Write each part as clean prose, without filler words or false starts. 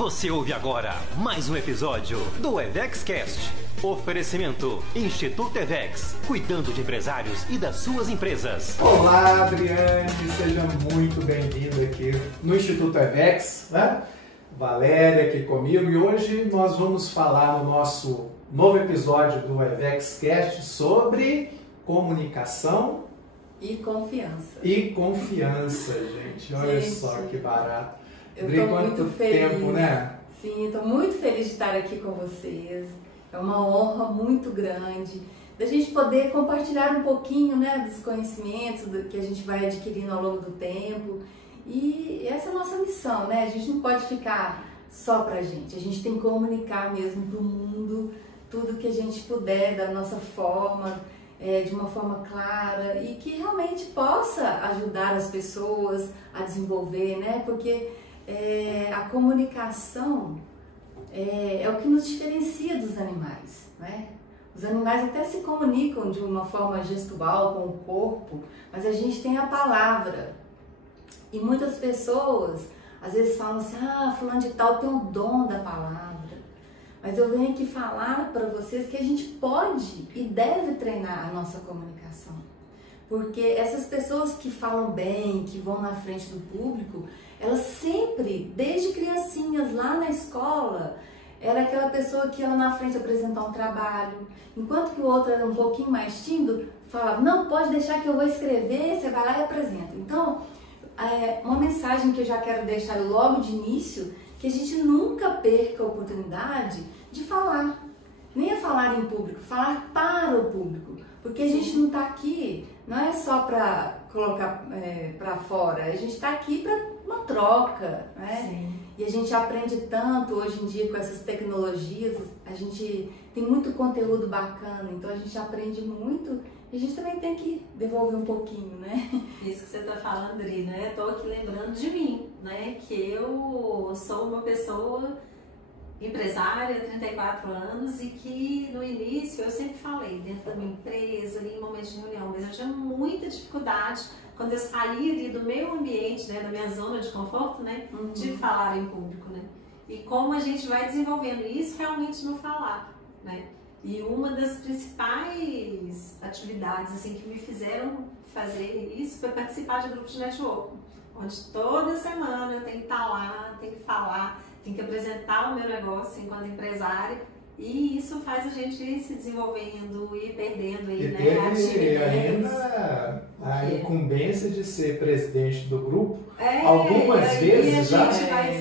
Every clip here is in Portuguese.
Você ouve agora mais um episódio do EVEXcast. Oferecimento Instituto EVEX, cuidando de empresários e das suas empresas. Olá, Adriane, seja muito bem-vindo aqui no Instituto EVEX, né? Valéria aqui comigo, e hoje nós vamos falar no nosso novo episódio do EVEXcast sobre comunicação e confiança. E confiança, gente. Olha só que barato. Eu estou muito feliz. Tempo, né? Sim, estou muito feliz de estar aqui com vocês. É uma honra muito grande da gente poder compartilhar um pouquinho, né, dos conhecimentos que a gente vai adquirindo ao longo do tempo. E essa é a nossa missão, né? A gente não pode ficar só pra gente. A gente tem que comunicar mesmo pro mundo tudo que a gente puder da nossa forma, de uma forma clara e que realmente possa ajudar as pessoas a desenvolver, né? Porque a comunicação é o que nos diferencia dos animais, né? Os animais até se comunicam de uma forma gestual com o corpo, mas a gente tem a palavra. E muitas pessoas às vezes falam assim, fulano de tal tem o dom da palavra. Mas eu venho aqui falar para vocês que a gente pode e deve treinar a nossa comunicação. Porque essas pessoas que falam bem, que vão na frente do público, elas sempre, desde criancinhas lá na escola, era aquela pessoa que ia lá na frente apresentar um trabalho. Enquanto que o outro era um pouquinho mais tímido, falava, não, pode deixar que eu vou escrever, você vai lá e apresenta. Então, uma mensagem que eu já quero deixar logo de início, que a gente nunca perca a oportunidade de falar. Nem a falar em público, falar para o público. Porque a gente não está aqui, não é só para colocar para fora, a gente está aqui para uma troca, né? Sim. E a gente aprende tanto hoje em dia com essas tecnologias, a gente tem muito conteúdo bacana, então a gente aprende muito e a gente também tem que devolver um pouquinho, né? Isso que você está falando, Adri, né? Estou aqui lembrando de mim, né? Que eu sou uma pessoa empresária, 34 anos, e que no início eu sempre falei dentro da minha empresa, ali em momentos de reunião, mas eu tinha muita dificuldade quando eu saía ali do meu ambiente, né, da minha zona de conforto, né, de falar em público, né? E como a gente vai desenvolvendo isso realmente no falar, né? E uma das principais atividades assim que me fizeram fazer isso foi participar de grupos de networking, onde toda semana eu tenho que estar lá, tenho que falar, tenho que apresentar o meu negócio enquanto empresária, e isso faz a gente ir se desenvolvendo e perdendo aí, né, ainda a incumbência de ser presidente do grupo, algumas vezes já,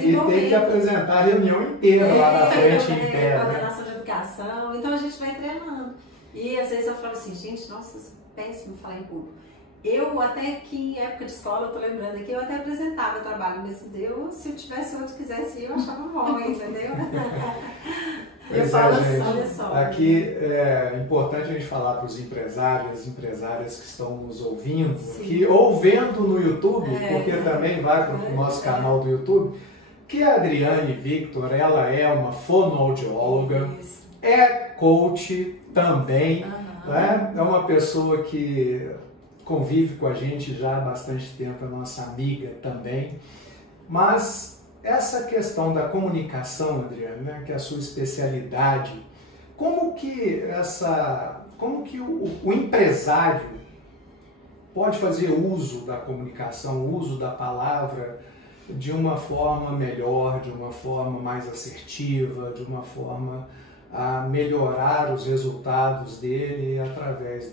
e ter que apresentar a reunião inteira lá na frente em pé, coordenação de educação, então a gente vai treinando. E às vezes eu falo assim, gente, nossa, isso é péssimo falar em público. Eu até que em época de escola, eu tô lembrando aqui, eu até apresentava o trabalho, mas se eu tivesse outro que quisesse ir, eu achava bom, entendeu? Eu falo assim, olha só. Aqui é importante a gente falar para os empresários, as empresárias que estão nos ouvindo, aqui, ou vendo no YouTube, porque também vai para o nosso canal do YouTube, que a Adriane Victor, ela é uma fonoaudióloga, é coach também, né? É uma pessoa que convive com a gente já há bastante tempo, a nossa amiga também, mas essa questão da comunicação, Adriane, né, que é a sua especialidade, como que o empresário pode fazer uso da comunicação, uso da palavra de uma forma melhor, de uma forma mais assertiva, de uma forma a melhorar os resultados dele através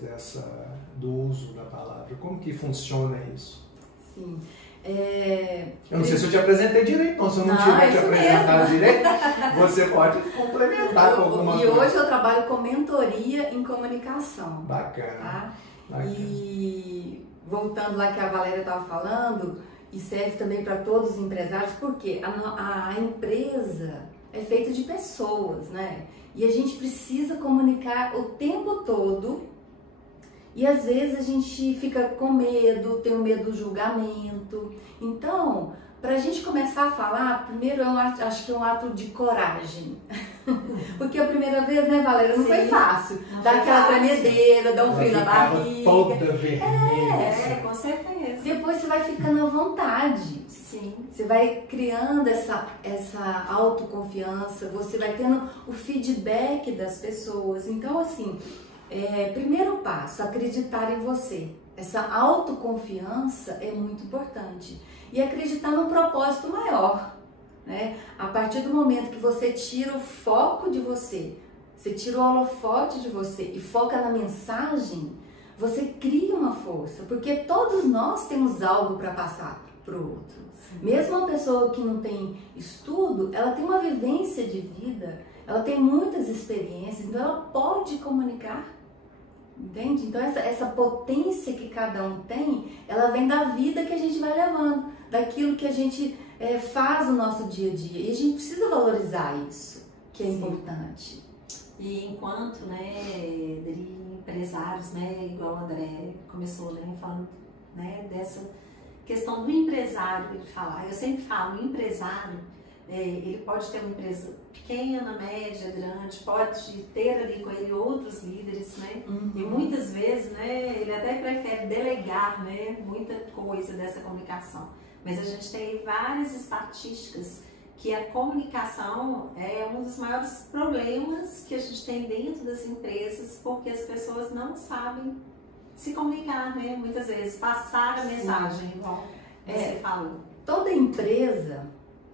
do uso da palavra? Como que funciona isso? Sim. Eu não sei se eu te apresentei direito, então se eu não tiver te apresentado direito, você pode complementar com alguma coisa. E hoje eu trabalho com mentoria em comunicação. Bacana. Tá? Bacana. E voltando lá que a Valéria estava falando, e serve também para todos os empresários, porque a empresa é feita de pessoas, né? E a gente precisa comunicar o tempo todo E às vezes a gente fica com medo, tem o medo do julgamento. Então, para a gente começar a falar, primeiro acho que é um ato de coragem. Porque a primeira vez, né, Valéria, não foi fácil. Dá aquela tremedeira, dá um frio na barriga. Toda vermelha. Com certeza. Depois você vai ficando à vontade. Sim. Você vai criando essa autoconfiança, você vai tendo o feedback das pessoas. Então, assim, primeiro passo, acreditar em você. Essa autoconfiança é muito importante. E acreditar num propósito maior, né? A partir do momento que você tira o foco de você, você tira o holofote de você e foca na mensagem, você cria uma força, porque todos nós temos algo para passar para o outro. Sim. Mesmo uma pessoa que não tem estudo, ela tem uma vivência de vida, ela tem muitas experiências, então ela pode comunicar. Entende? Então essa potência que cada um tem, ela vem da vida que a gente vai levando, daquilo que a gente faz no nosso dia a dia. E a gente precisa valorizar isso, que é importante. E enquanto, né, empresários, né, igual o André começou, né, falando, né, dessa questão do empresário, ele falar. Eu sempre falo, o empresário, ele pode ter uma empresa pequena, média, grande, pode ter ali com ele outros líderes, né? E muitas vezes, né, ele até prefere delegar, né, muita coisa dessa comunicação. Mas a gente tem várias estatísticas que a comunicação é um dos maiores problemas que a gente tem dentro das empresas, porque as pessoas não sabem se comunicar, né? Muitas vezes, passar a mensagem, igual você falou. Toda empresa,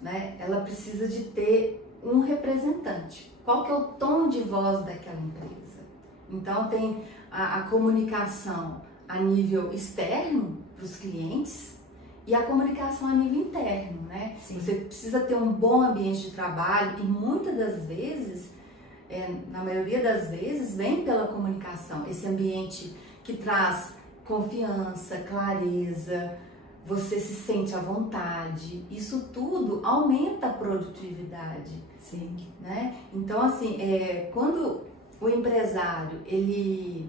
né, ela precisa de ter um representante. Qual que é o tom de voz daquela empresa? Então tem a comunicação a nível externo para os clientes e a comunicação a nível interno, né? Sim. Você precisa ter um bom ambiente de trabalho e muitas das vezes, na maioria das vezes, vem pela comunicação. Esse ambiente que traz confiança, clareza, você se sente à vontade, isso tudo aumenta a produtividade. Sim. Né? Então, assim, quando o empresário, ele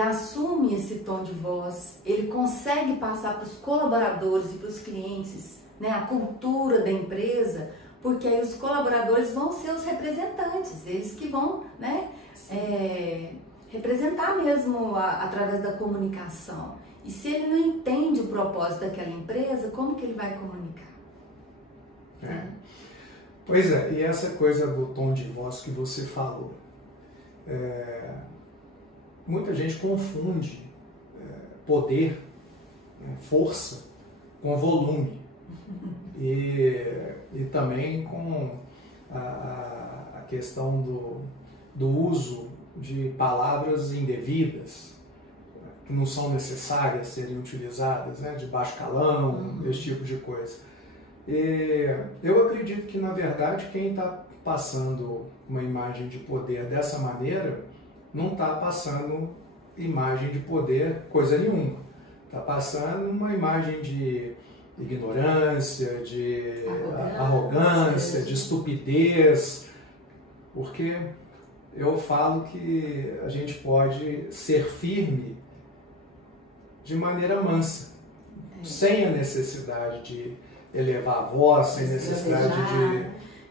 assume esse tom de voz, ele consegue passar para os colaboradores e para os clientes, né, a cultura da empresa, porque aí os colaboradores vão ser os representantes, eles que vão, né, representar mesmo através da comunicação. E se ele não entende o propósito daquela empresa, como que ele vai comunicar? Pois é, e essa coisa do tom de voz que você falou, muita gente confunde poder, força, com volume e também com a questão do uso de palavras indevidas, que não são necessárias serem utilizadas, né, de baixo calão, esse tipo de coisa. E eu acredito que, na verdade, quem está passando uma imagem de poder dessa maneira não está passando imagem de poder coisa nenhuma. Está passando uma imagem de ignorância, de arrogância, de estupidez, porque eu falo que a gente pode ser firme de maneira mansa, sem a necessidade de elevar a voz, sem necessidade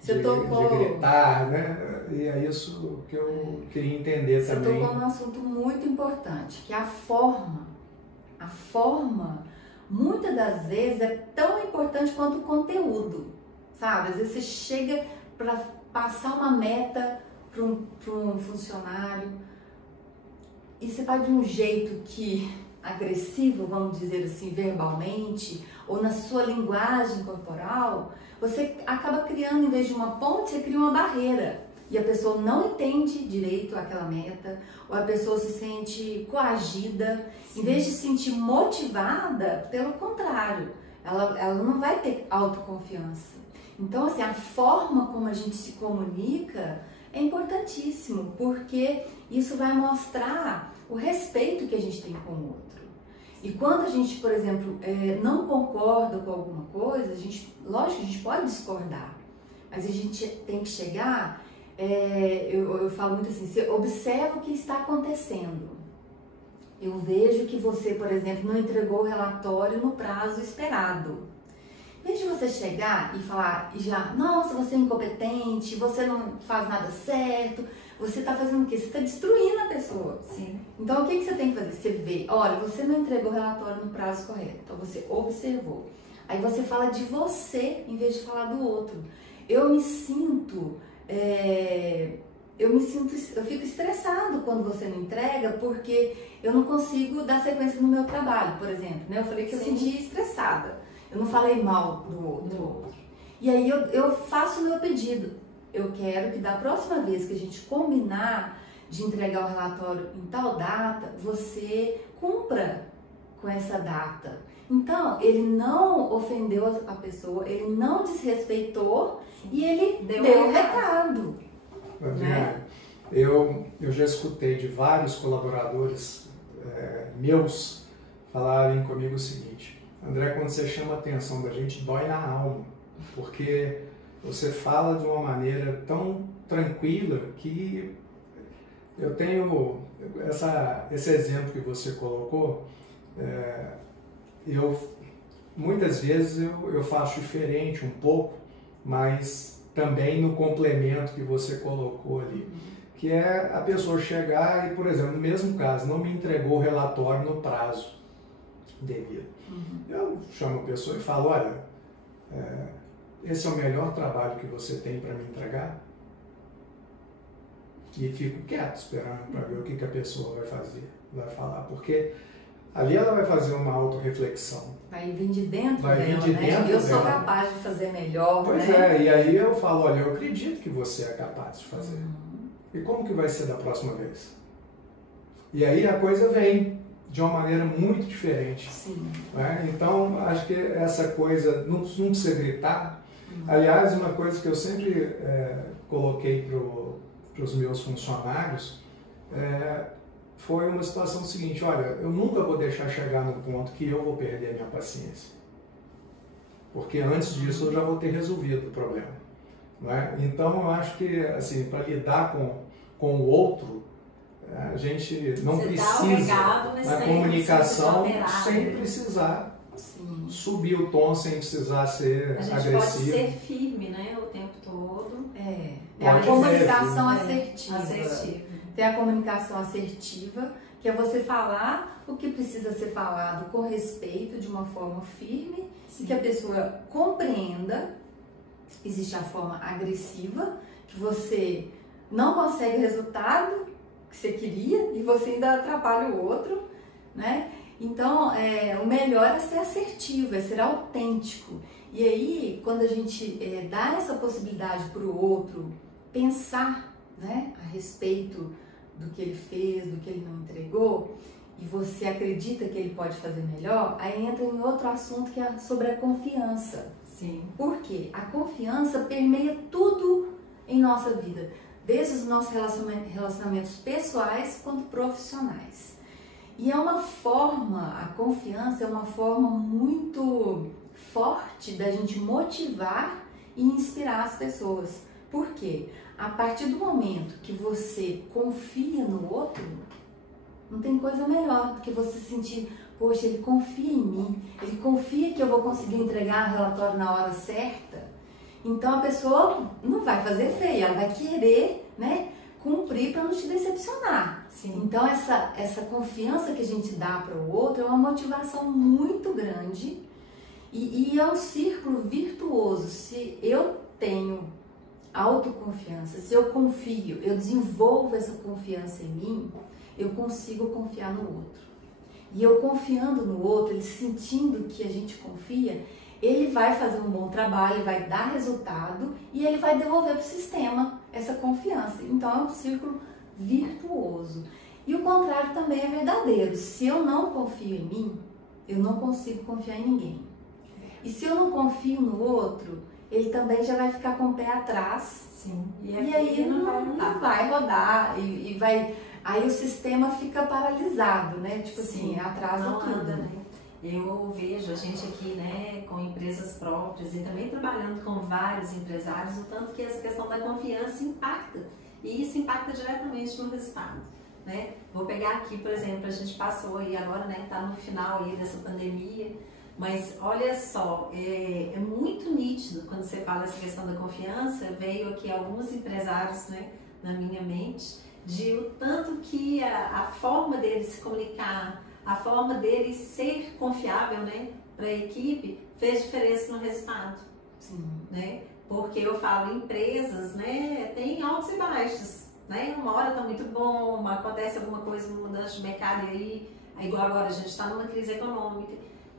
de gritar, né? E é isso que eu queria entender também. Você tocou num assunto muito importante, que a forma, muitas das vezes é tão importante quanto o conteúdo, sabe? Às vezes você chega para passar uma meta para um funcionário e você faz de um jeito que agressivo, vamos dizer assim, verbalmente, ou na sua linguagem corporal, você acaba criando, em vez de uma ponte, você cria uma barreira. E a pessoa não entende direito aquela meta, ou a pessoa se sente coagida. Sim. Em vez de se sentir motivada, pelo contrário, ela não vai ter autoconfiança. Então, assim, a forma como a gente se comunica é importantíssimo, porque isso vai mostrar o respeito que a gente tem com o outro. E quando a gente, por exemplo, não concorda com alguma coisa, lógico que a gente pode discordar, mas a gente tem que chegar, eu falo muito assim, você observa o que está acontecendo. Eu vejo que você, por exemplo, não entregou o relatório no prazo esperado. Em vez de você chegar e falar, nossa, você é incompetente, você não faz nada certo, você está fazendo o quê? Você está destruindo a pessoa. Sim. Então, o que você tem que fazer? Você vê, olha, você não entregou o relatório no prazo correto, então você observou. Aí você fala de você, em vez de falar do outro. Eu fico estressado quando você não entrega, porque eu não consigo dar sequência no meu trabalho, por exemplo, né? Eu falei que eu sentia estressada, eu não falei mal do outro. E aí eu faço o meu pedido. Eu quero que da próxima vez que a gente combinar de entregar o relatório em tal data, você cumpra com essa data. Então, ele não ofendeu a pessoa, ele não desrespeitou e ele deu o recado. Adriana, eu já escutei de vários colaboradores meus falarem comigo o seguinte: André, quando você chama a atenção da gente, dói na alma, porque você fala de uma maneira tão tranquila que eu tenho esse exemplo que você colocou. Muitas vezes eu faço diferente um pouco, mas também no complemento que você colocou ali, que é a pessoa chegar e, por exemplo, no mesmo caso, não me entregou o relatório no prazo devido. Eu chamo a pessoa e falo, olha, esse é o melhor trabalho que você tem para me entregar? E fico quieto esperando para ver o que a pessoa vai fazer, vai falar, porque ali ela vai fazer uma autorreflexão. Vai vir de dentro dela, né? Eu sou capaz de fazer melhor, pois né? E aí eu falo, olha, eu acredito que você é capaz de fazer. E como que vai ser da próxima vez? E aí a coisa vem de uma maneira muito diferente. Sim. Né? Então, acho que essa coisa, não precisa gritar. Aliás, uma coisa que eu sempre coloquei para os meus funcionários foi uma situação seguinte: olha, eu nunca vou deixar chegar no ponto que eu vou perder a minha paciência, porque antes disso eu já vou ter resolvido o problema, não é? Então eu acho que, assim, para lidar com o outro, a gente não precisa na comunicação sem precisar subir o tom, sem precisar ser agressivo. A gente pode ser firme, né, o tempo todo. É a comunicação assertiva. Tem a comunicação assertiva, que é você falar o que precisa ser falado com respeito, de uma forma firme, e que a pessoa compreenda. Existe a forma agressiva, que você não consegue o resultado que você queria e você ainda atrapalha o outro, né? Então, o melhor é ser assertivo, é ser autêntico. E aí, quando a gente dá essa possibilidade para o outro pensar, né, a respeito do que ele fez, do que ele não entregou, e você acredita que ele pode fazer melhor, aí entra em outro assunto, que é sobre a confiança. Sim. Por quê? A confiança permeia tudo em nossa vida, desde os nossos relacionamentos pessoais quanto profissionais. E a confiança é uma forma muito forte da gente motivar e inspirar as pessoas. Por quê? A partir do momento que você confia no outro, não tem coisa melhor do que você sentir, poxa, ele confia em mim, ele confia que eu vou conseguir entregar o relatório na hora certa. Então a pessoa não vai fazer feio, ela vai querer, né, cumprir para não te decepcionar. Sim. Então essa confiança que a gente dá para o outro é uma motivação muito grande e é um círculo virtuoso. Se eu tenho autoconfiança, se eu confio, eu desenvolvo essa confiança em mim, eu consigo confiar no outro. E eu confiando no outro, ele sentindo que a gente confia, ele vai fazer um bom trabalho, ele vai dar resultado e ele vai devolver para o sistema essa confiança. Então é um círculo virtuoso. E o contrário também é verdadeiro. Se eu não confio em mim, eu não consigo confiar em ninguém. E se eu não confio no outro, ele também já vai ficar com o pé atrás. Sim. E aí não vai rodar e vai. Aí o sistema fica paralisado, né? Tipo assim, atrasa não tudo. Anda, né? Eu vejo a gente aqui, né, com empresas próprias e também trabalhando com vários empresários, o tanto que essa questão da confiança impacta. E isso impacta diretamente no resultado. né? Vou pegar aqui, por exemplo, a gente passou aí agora, né, tá no final aí dessa pandemia, mas olha só, é muito nítido quando você fala essa questão da confiança, veio aqui alguns empresários, né, na minha mente, de o tanto que a forma dele se comunicar, a forma dele ser confiável, né, para a equipe, fez diferença no resultado. Sim. Né? Porque eu falo, empresas, né, tem altos e baixos, né? Uma hora tá muito bom, acontece alguma coisa, uma mudança de mercado aí, igual agora a gente está numa crise econômica.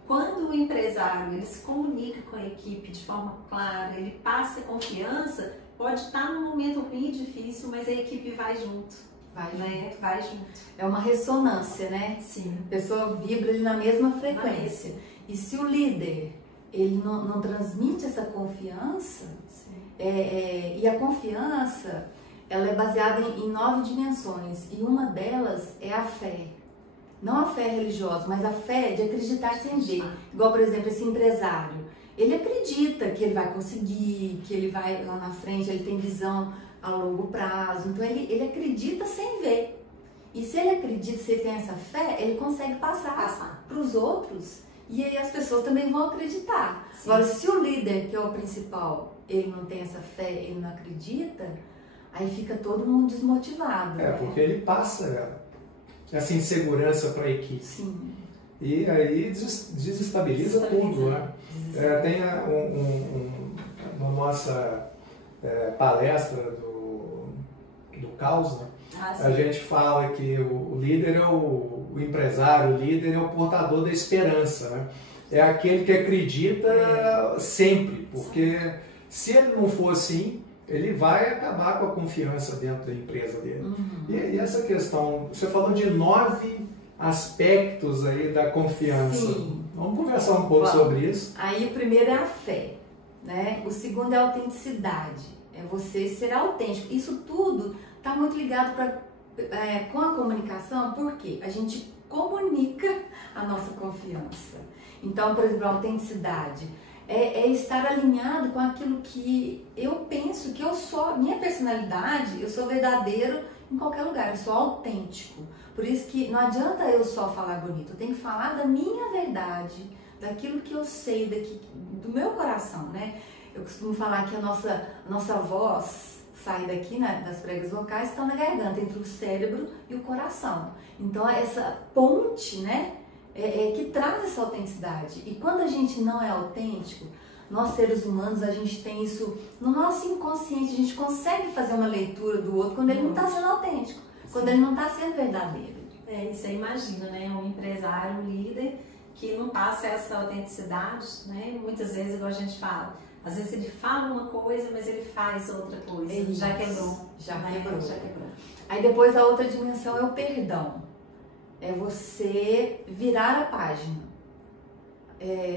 Quando o empresário ele se comunica com a equipe de forma clara, ele passa confiança, pode estar num momento ruim, difícil, mas a equipe vai junto. Vai junto. É uma ressonância, né? Sim. A pessoa vibra ali na mesma frequência. E se o líder ele não transmite essa confiança, e a confiança ela é baseada em 9 dimensões, e uma delas é a fé. Não a fé religiosa, mas a fé de acreditar sem ver. Igual, por exemplo, esse empresário. Ele acredita que ele vai conseguir, que ele vai lá na frente, ele tem visão a longo prazo. Então, ele acredita sem ver. E se ele acredita, se ele tem essa fé, ele consegue passar para os outros. E aí as pessoas também vão acreditar. Sim. Agora, se o líder, que é o principal, ele não tem essa fé, ele não acredita, aí fica todo mundo desmotivado. Porque ele passa essa insegurança para a equipe. Sim. E aí desestabiliza tudo, né? Tem na nossa palestra do caos, né? A gente fala que o líder é o empresário, o líder é o portador da esperança, né? É aquele que acredita sempre, porque se ele não for assim, ele vai acabar com a confiança dentro da empresa dele. Uhum. E essa questão, você falou de 9 aspectos aí da confiança. Sim. Vamos conversar um pouco sobre isso. Aí o primeiro é a fé, né? O segundo é a autenticidade, é você ser autêntico. Isso tudo está muito ligado com a comunicação, porque a gente comunica a nossa confiança. Então, por exemplo, a autenticidade é estar alinhado com aquilo que eu penso, que eu sou, minha personalidade, eu sou verdadeiro em qualquer lugar, eu sou autêntico. Por isso que não adianta eu só falar bonito, eu tenho que falar da minha verdade, daquilo que eu sei, do meu coração, né? Eu costumo falar que a nossa voz sai daqui, né, das pregas vocais, estão na garganta, entre o cérebro e o coração. Então, essa ponte, né, que traz essa autenticidade. E quando a gente não é autêntico, nós seres humanos, a gente tem isso no nosso inconsciente, a gente consegue fazer uma leitura do outro quando ele não está sendo autêntico, quando ele não está sendo verdadeiro. Você imagina, né, um empresário, um líder que não passa essa autenticidade, né, muitas vezes, igual a gente fala, às vezes ele fala uma coisa, mas ele faz outra coisa, já quebrou. Já quebrou. Aí depois a outra dimensão é o perdão. É você virar a página.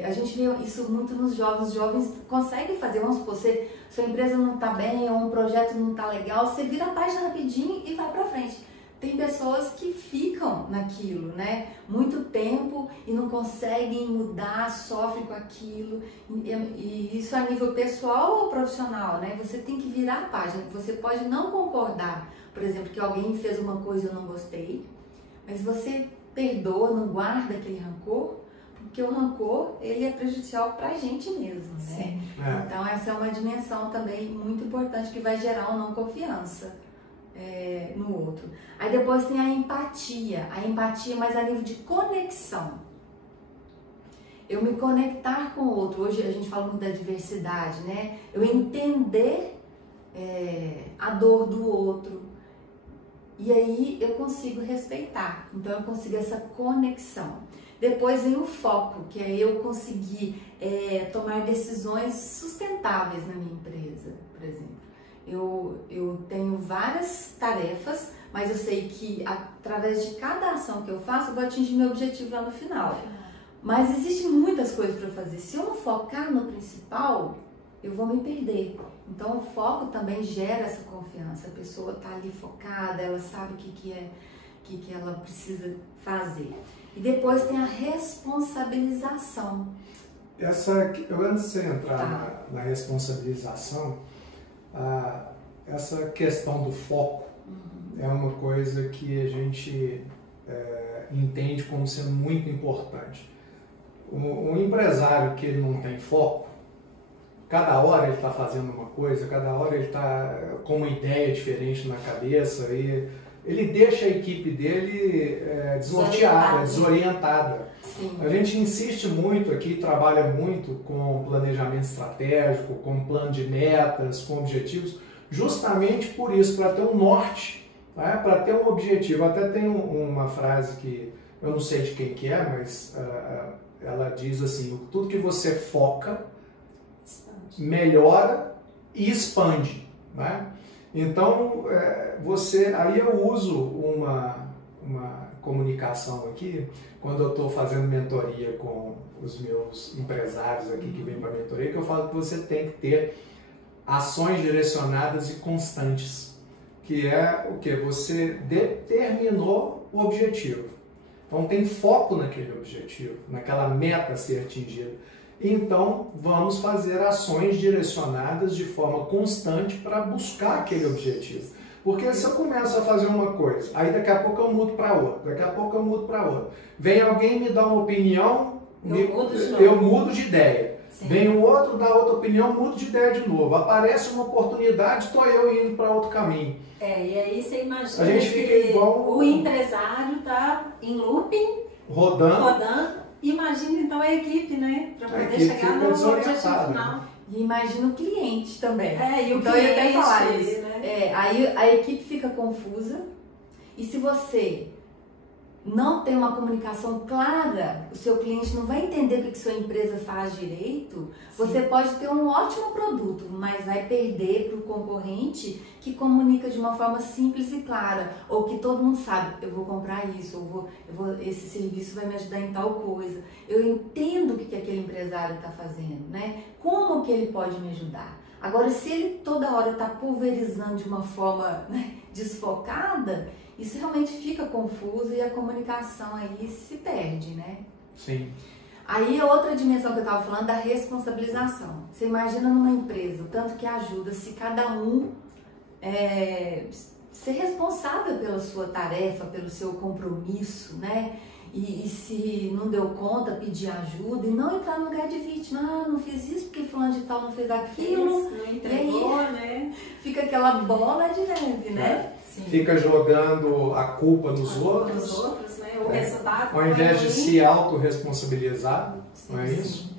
A gente vê isso muito nos jovens. Os jovens conseguem fazer, vamos supor, sua empresa não está bem ou um projeto não está legal, você vira a página rapidinho e vai para frente. Tem pessoas que ficam naquilo, né? Muito tempo e não conseguem mudar, sofrem com aquilo. E isso a nível pessoal ou profissional, né? Você tem que virar a página. Você pode não concordar, por exemplo, que alguém fez uma coisa e eu não gostei, mas você perdoa, não guarda aquele rancor, porque o rancor, ele é prejudicial pra gente mesmo, né? Então essa é uma dimensão também muito importante que vai gerar uma não confiança no outro. Aí depois tem a empatia mais a nível de conexão. Eu me conectar com o outro. Hoje a gente fala muito da diversidade, né? Eu entender a dor do outro. E aí eu consigo respeitar. Então eu consigo essa conexão. Depois vem o foco, que é eu conseguir tomar decisões sustentáveis na minha empresa, por exemplo. Eu tenho várias tarefas, mas eu sei que através de cada ação que eu faço, eu vou atingir meu objetivo lá no final. Mas existem muitas coisas para fazer. Se eu não focar no principal, eu vou me perder. Então o foco também gera essa confiança. A pessoa está ali focada, ela sabe o que ela precisa fazer. E depois tem a responsabilização. Antes de você entrar na responsabilização, essa questão do foco é uma coisa que a gente entende como sendo muito importante. Um empresário que ele não tem foco, cada hora ele está fazendo uma coisa, cada hora ele está com uma ideia diferente na cabeça e ele deixa a equipe dele desnorteada, desorientada. Sim. A gente insiste muito aqui, trabalha muito com planejamento estratégico, com plano de metas, com objetivos, justamente por isso, para ter um norte, né? Para ter um objetivo. Até tem uma frase que eu não sei de quem que é, mas ela diz assim: tudo que você foca melhora e expande, né? Então, aí eu uso uma comunicação aqui, quando eu estou fazendo mentoria com os meus empresários aqui que vêm para a mentoria, que eu falo que você tem que ter ações direcionadas e constantes, que é o que? Você determinou o objetivo. Então, tem foco naquele objetivo, naquela meta a ser atingida. Então, vamos fazer ações direcionadas de forma constante para buscar aquele objetivo. Porque se eu começo a fazer uma coisa, aí daqui a pouco eu mudo para outra, daqui a pouco eu mudo para outra. Vem alguém me dá uma opinião, eu mudo de ideia. Sim. Vem um outro, dá outra opinião, mudo de ideia de novo. Aparece uma oportunidade, estou eu indo para outro caminho. E aí você imagina a gente fica igual o empresário está em looping, rodando. Imagina então a equipe, né? Para poder chegar no objetivo final. E imagina o cliente também. E o então cliente, eu ia até falar isso. Né? Aí a equipe fica confusa. E se você não tem uma comunicação clara, o seu cliente não vai entender o que sua empresa faz direito. Sim. Você pode ter um ótimo produto, mas vai perder para o concorrente que comunica de uma forma simples e clara, ou que todo mundo sabe: eu vou comprar isso, esse serviço vai me ajudar em tal coisa. Eu entendo o que aquele empresário está fazendo, né? Como que ele pode me ajudar? Agora, se ele toda hora está pulverizando de uma forma, né, desfocada, isso realmente fica confuso e a comunicação aí se perde, né? Sim. Aí a outra dimensão que eu estava falando, da responsabilização. Você imagina numa empresa o tanto que ajuda se cada um ser responsável pela sua tarefa, pelo seu compromisso, né? E se não deu conta, pedir ajuda e não entrar no lugar de vítima. Não fiz isso porque fulano de tal não fez aquilo. Não entregou, aí, né? Fica aquela bola de neve, né? Sim. Fica jogando a culpa nos outros, né? O resultado. Ao invés de se autorresponsabilizar, não é isso?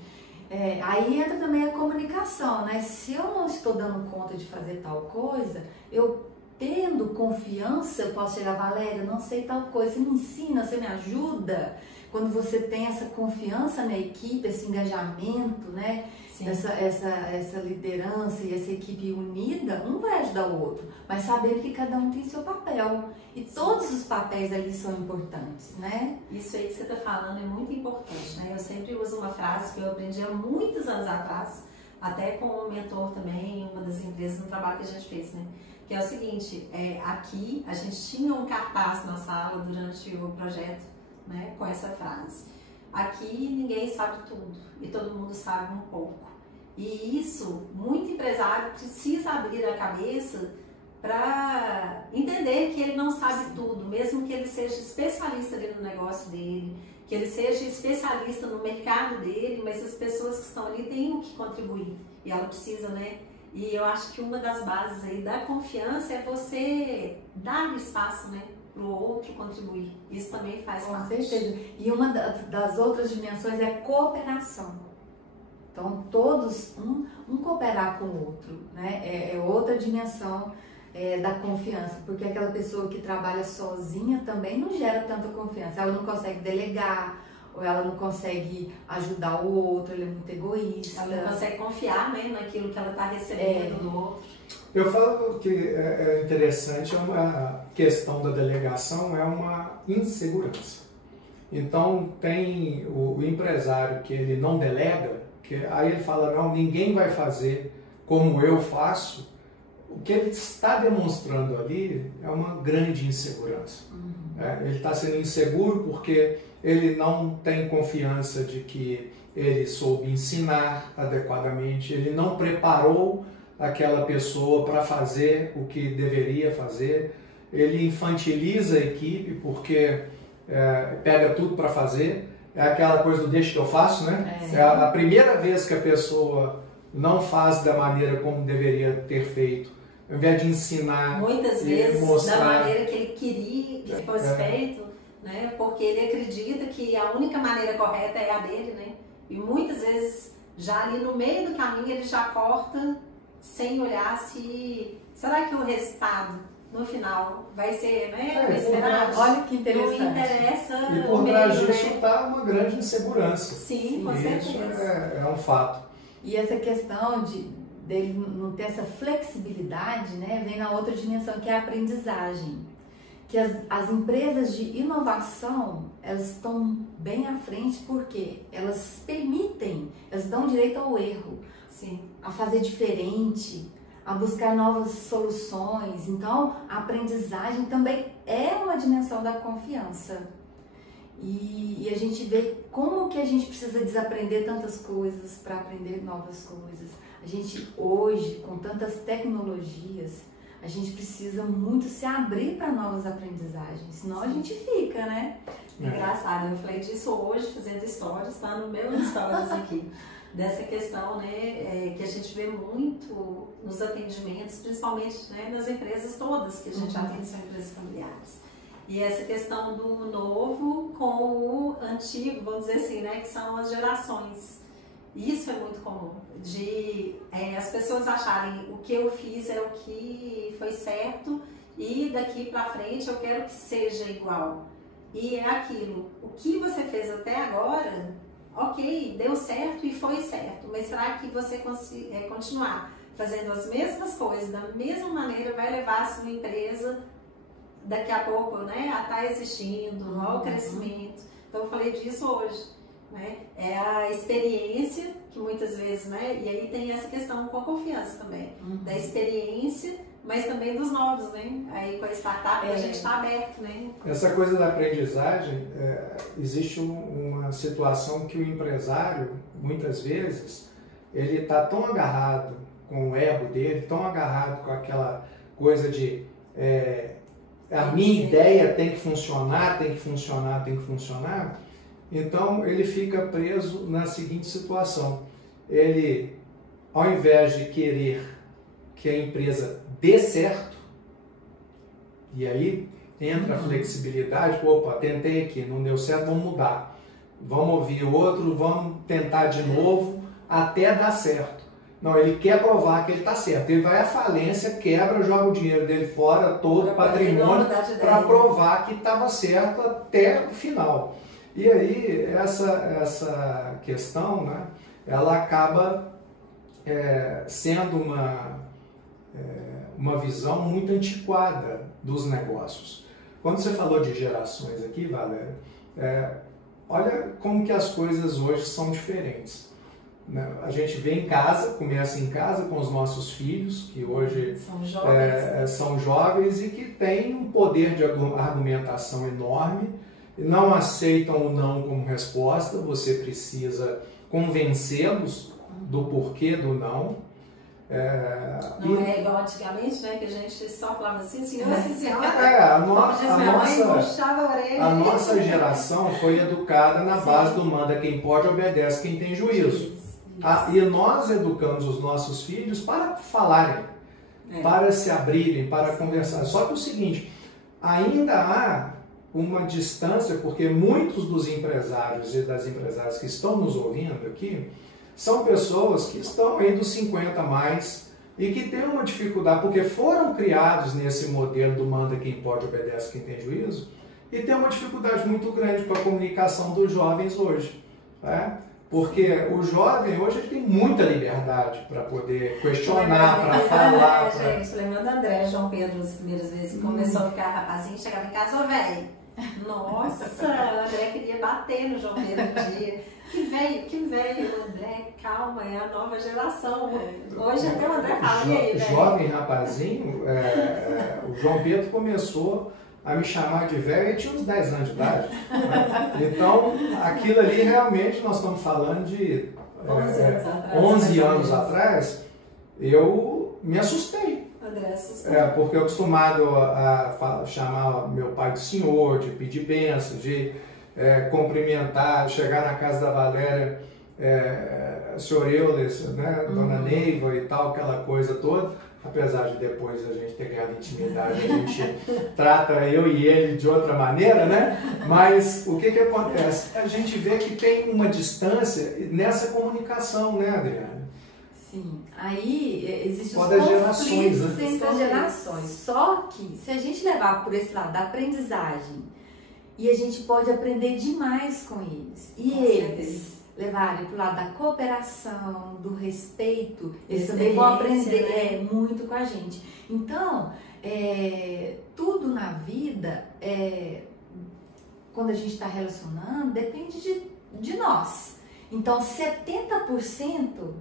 Aí entra também a comunicação, né? Se eu não estou dando conta de fazer tal coisa, eu tendo confiança, eu posso chegar: Valéria, não sei tal coisa, você me ensina, você me ajuda. Quando você tem essa confiança na equipe, esse engajamento, né? Essa liderança e essa equipe unida, um vai ajudar o outro, mas sabendo que cada um tem seu papel. E todos os papéis ali são importantes, né? Isso aí que você está falando é muito importante, né? Eu sempre uso uma frase que eu aprendi há muitos anos atrás, até com um mentor também, uma das empresas no trabalho que a gente fez, né? Que é o seguinte: aqui a gente tinha um cartaz na sala durante o projeto, né, com essa frase: aqui ninguém sabe tudo e todo mundo sabe um pouco. E isso, muito empresário precisa abrir a cabeça para entender que ele não sabe tudo, mesmo que ele seja especialista ali no negócio dele, que ele seja especialista no mercado dele, mas as pessoas que estão ali têm o que contribuir e ela precisa, né? E eu acho que uma das bases aí da confiança é você dar espaço, né, para o outro contribuir. Isso também faz parte. Com certeza. E uma das outras dimensões é cooperação. Então, todos, um cooperar com o outro, né? É outra dimensão da confiança, porque aquela pessoa que trabalha sozinha também não gera tanta confiança. Ela não consegue delegar, ou ela não consegue ajudar o outro, ela é muito egoísta. Ela não consegue confiar, né, naquilo que ela está recebendo do outro. Eu falo que é interessante, a questão da delegação é uma insegurança. Então, tem o empresário que ele não delega, que aí ele fala: não, ninguém vai fazer como eu faço. O que ele está demonstrando ali é uma grande insegurança. Ele está sendo inseguro porque ele não tem confiança de que ele soube ensinar adequadamente, ele não preparou aquela pessoa para fazer o que deveria fazer. ele infantiliza a equipe porque pega tudo para fazer. É aquela coisa do deixa que eu faço, né? É a primeira vez que a pessoa não faz da maneira como deveria ter feito, ao invés de ensinar, muitas vezes mostrar, da maneira que ele queria que fosse feito, né? Porque ele acredita que a única maneira correta é a dele, né? E muitas vezes já ali no meio do caminho ele já corta sem olhar se será que o resultado no final vai ser, né? Esperado. Olha que interessante. Não interessa. E por trás disso está uma grande insegurança. Sim, com certeza. Isso é um fato. E essa questão dele não ter essa flexibilidade, né, vem na outra dimensão, que é a aprendizagem. Que as empresas de inovação, elas estão bem à frente porque elas permitem, elas dão direito ao erro, sim, a fazer diferente, a buscar novas soluções. Então, a aprendizagem também é uma dimensão da confiança. E a gente vê como que a gente precisa desaprender tantas coisas para aprender novas coisas. A gente hoje, com tantas tecnologias, a gente precisa muito se abrir para novas aprendizagens, senão a gente fica, né? Engraçado, eu falei disso hoje, fazendo stories, tá no meu stories aqui. Dessa questão, né, que a gente vê muito nos atendimentos, principalmente, né, nas empresas todas que a gente atende, são empresas familiares. E essa questão do novo com o antigo, vamos dizer assim, né, que são as gerações. Isso é muito comum, de as pessoas acharem o que eu fiz é o que foi certo e daqui pra frente eu quero que seja igual. E é aquilo, o que você fez até agora, ok, deu certo e foi certo, mas será que você continuar fazendo as mesmas coisas da mesma maneira vai levar a sua empresa daqui a pouco, né, a estar existindo, ao crescimento? Então eu falei disso hoje. Né? É a experiência que muitas vezes, né? E aí tem essa questão com a confiança também, da experiência, mas também dos novos, né? Aí com a startup a gente está aberto, né? Essa coisa da aprendizagem, existe uma situação que o empresário, muitas vezes, ele está tão agarrado com o ego dele, tão agarrado com aquela coisa de a minha ideia tem que funcionar, tem que funcionar, tem que funcionar. Então, ele fica preso na seguinte situação. Ele, ao invés de querer que a empresa dê certo, e aí entra a flexibilidade, opa, tentei aqui, não deu certo, vamos mudar. Vamos ouvir outro, vamos tentar de novo, até dar certo. Não, ele quer provar que ele está certo. Ele vai à falência, quebra, joga o dinheiro dele fora, todo o patrimônio, para provar que estava certo até o final. E aí, essa questão, né, ela acaba sendo uma visão muito antiquada dos negócios. Quando você falou de gerações aqui, Valéria, olha como que as coisas hoje são diferentes. Né? A gente vê em casa, começa em casa com os nossos filhos, que hoje são jovens e que têm um poder de argumentação enorme, não aceitam o não como resposta, você precisa convencê-los do porquê do não. Não é igual antigamente, né, que a gente só falava assim, senhora, a nossa geração foi educada na base do manda quem pode, obedece quem tem juízo. E nós educamos os nossos filhos para falarem, para se abrirem, para conversar. Só que é o seguinte, ainda há uma distância, porque muitos dos empresários e das empresárias que estão nos ouvindo aqui são pessoas que estão aí dos 50 a mais e que têm uma dificuldade, porque foram criados nesse modelo do manda quem pode, obedece quem tem juízo, e tem uma dificuldade muito grande com a comunicação dos jovens hoje. Né? Porque o jovem hoje ele tem muita liberdade para poder questionar, para falar. Gente, lembrando a André, João Pedro, as primeiras vezes que começou a ficar rapazinho, chegava em casa, ô velho. Nossa, o André queria bater no João Pedro um dia. Que velho, André, calma, é a nova geração. Hoje até o André fala, e aí, velho? Jovem rapazinho, o João Pedro começou a me chamar de velho e tinha uns 10 anos de idade. Então, aquilo ali realmente, nós estamos falando de 11 anos atrás, eu me assustei. André assustou. Porque eu acostumado a chamar meu pai de senhor, de pedir bênção, de cumprimentar, chegar na casa da Valéria, senhor Euler, né, dona Neiva e tal, aquela coisa toda. Apesar de depois a gente ter ganhado intimidade, a gente trata eu e ele de outra maneira, né? Mas o que acontece? A gente vê que tem uma distância nessa comunicação, né, Adriana? Sim, aí existem os conflitos entre as gerações. Só que se a gente levar por esse lado da aprendizagem, e a gente pode aprender demais com eles, e eles levarem para o lado da cooperação, do respeito, eles também vão aprender muito com a gente. Então, tudo na vida, quando a gente está relacionando, depende de nós. Então, 70%,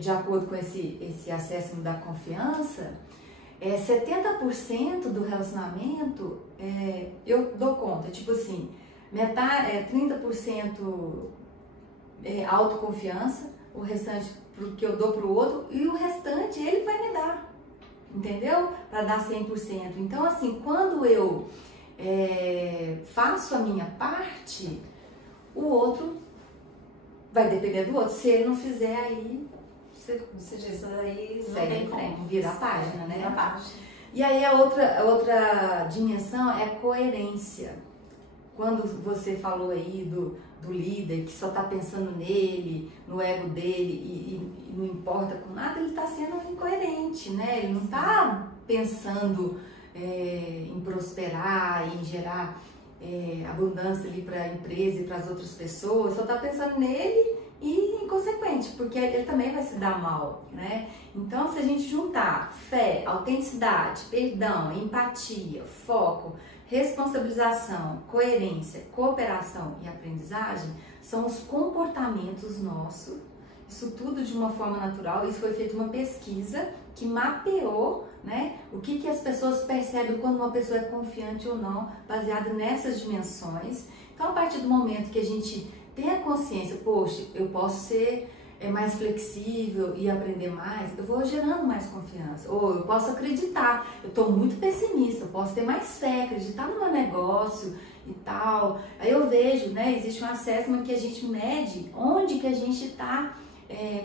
de acordo com esse acesso da confiança, 70% do relacionamento, eu dou conta, tipo assim, 30% autoconfiança, o restante que eu dou pro outro, e o restante ele vai me dar, entendeu? Para dar 100%. Então, assim, quando eu faço a minha parte, o outro vai depender do outro. Se ele não fizer, aí você diz, aí segue em frente, vira a página, né? Vira a página. E aí a outra dimensão é coerência. Quando você falou aí do líder que só está pensando nele, no ego dele e não importa com nada, ele está sendo incoerente, né? Ele não está pensando em prosperar, em gerar abundância ali para a empresa e para as outras pessoas, só está pensando nele e inconsequente, porque ele também vai se dar mal, né? Então, se a gente juntar fé, autenticidade, perdão, empatia, foco, responsabilização, coerência, cooperação e aprendizagem, são os comportamentos nossos, isso tudo de uma forma natural. Isso foi feita uma pesquisa que mapeou, né, o que as pessoas percebem quando uma pessoa é confiante ou não, baseado nessas dimensões. Então, a partir do momento que a gente tem a consciência, poxa, eu posso ser mais flexível e aprender mais, eu vou gerando mais confiança. Ou eu posso acreditar, eu estou muito pessimista, eu posso ter mais fé, acreditar no meu negócio e tal. Aí eu vejo, né, existe um assessment que a gente mede onde que a gente está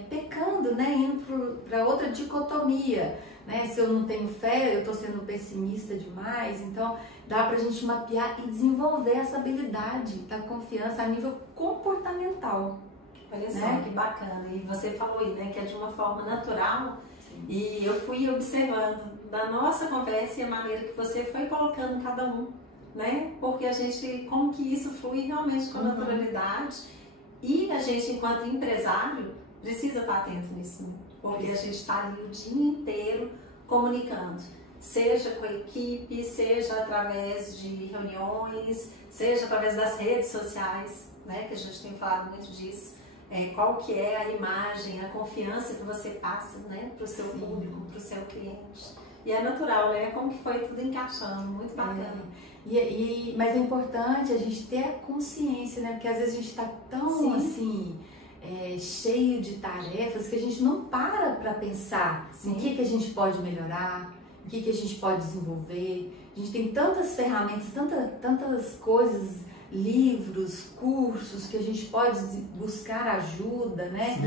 pecando, né, indo para outra dicotomia, né? Se eu não tenho fé, eu estou sendo pessimista demais. Então dá para a gente mapear e desenvolver essa habilidade da confiança a nível comportamental. Olha só, né? Que bacana. E você falou aí, né, que é de uma forma natural. Sim. E eu fui observando da nossa conversa e a maneira que você foi colocando cada um, né? Porque a gente, como que isso flui realmente com naturalidade. E a gente, enquanto empresário, precisa estar atento nisso, né? Porque a gente está ali o dia inteiro comunicando, seja com a equipe, seja através de reuniões, seja através das redes sociais, né? Que a gente tem falado muito disso. Qual que é a imagem, a confiança que você passa, né, para o seu público, para o seu cliente. E é natural, né? Como que foi tudo encaixando, muito bacana. Mas é importante a gente ter a consciência, né? Porque às vezes a gente está tão assim, cheio de tarefas que a gente não para pensar em que a gente pode melhorar, o que a gente pode desenvolver. A gente tem tantas ferramentas, tantas coisas, livros, cursos que a gente pode buscar ajuda, né?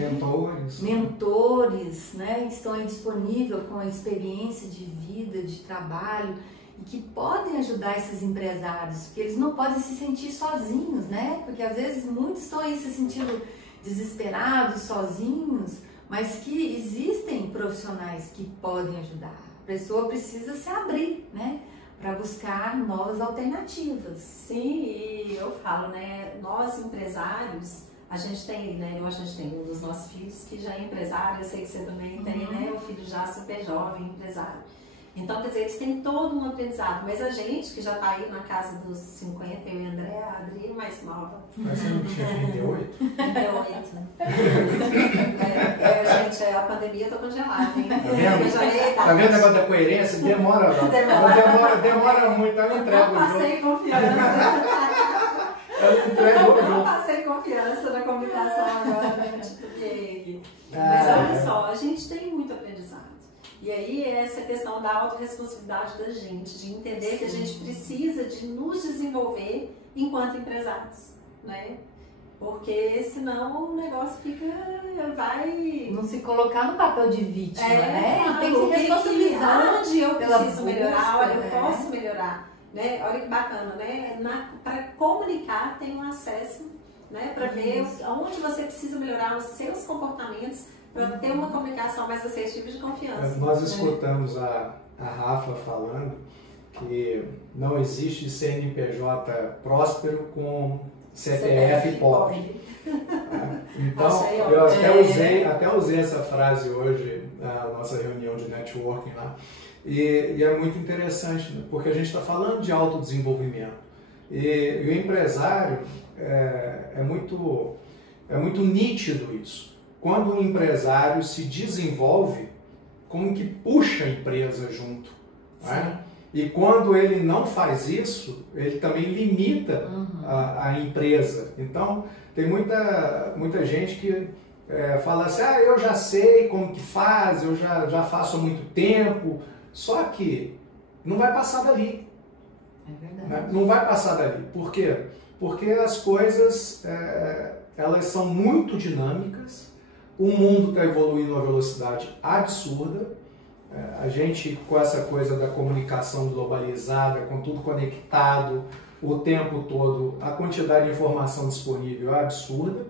Mentores, né? Estão aí disponíveis com a experiência de vida, de trabalho, e que podem ajudar esses empresários, porque eles não podem se sentir sozinhos, né? Porque às vezes muitos estão aí se sentindo desesperados, sozinhos, mas que existem profissionais que podem ajudar. A pessoa precisa se abrir, né, para buscar novas alternativas. Sim, e eu falo, né, nós empresários, a gente tem, né, a gente tem um dos nossos filhos que já é empresário, eu sei que você também tem, né, o filho já super jovem, empresário. Então, quer dizer, eles têm todo um aprendizado, mas a gente que já está aí na casa dos 50, eu e a André, a Adri mais nova. Mas você não tinha 38? 38. Gente, a pandemia eu tô congelada, hein? Tá vendo? Tá vendo o negócio da coerência? Demora muito, eu não entrego. Não passei confiança. Não passei confiança na comunicação agora, né? Tipo, mas olha só, a gente tem muito aprendizado. E aí essa questão da autorresponsabilidade da gente, de entender que a gente precisa de nos desenvolver enquanto empresários, né? Porque senão o negócio vai... Não se colocar no papel de vítima, né? Claro, tem que se responsabilizar. Onde eu preciso melhorar, busca, olha, eu posso melhorar. Né? Olha que bacana, né? Para comunicar tem um acesso, né? Para ver onde você precisa melhorar os seus comportamentos para ter uma comunicação mais assertiva e de confiança. Nós escutamos a Rafa falando que não existe CNPJ próspero com CPF pobre. Então, eu até usei essa frase hoje na nossa reunião de networking lá. E é muito interessante, né? Porque a gente está falando de autodesenvolvimento. E o empresário, é muito nítido isso. Quando um empresário se desenvolve, como que puxa a empresa junto. Né? E quando ele não faz isso, ele também limita a empresa. Então, tem muita gente que fala assim, eu já sei como que faz, eu já faço há muito tempo. Só que não vai passar dali. É verdade. Né? Não vai passar dali. Por quê? Porque as coisas elas são muito dinâmicas, o mundo está evoluindo a uma velocidade absurda, a gente com essa coisa da comunicação globalizada, com tudo conectado o tempo todo, a quantidade de informação disponível é absurda,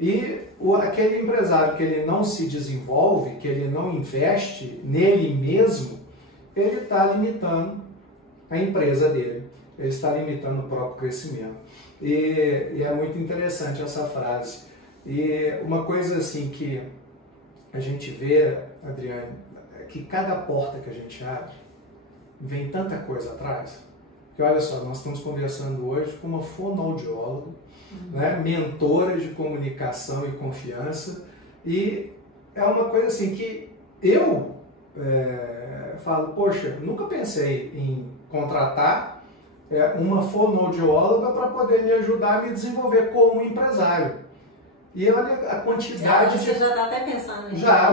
e aquele empresário que ele não se desenvolve, que ele não investe nele mesmo, ele está limitando a empresa dele, ele está limitando o próprio crescimento. E é muito interessante essa frase. E uma coisa assim que a gente vê, Adriane, é que cada porta que a gente abre, vem tanta coisa atrás, que olha só, nós estamos conversando hoje com uma fonoaudióloga, né, mentora de comunicação e confiança, e é uma coisa assim que eu falo, poxa, nunca pensei em contratar uma fonoaudióloga para poder me ajudar a me desenvolver como empresário. E olha a quantidade Você já está até pensando em já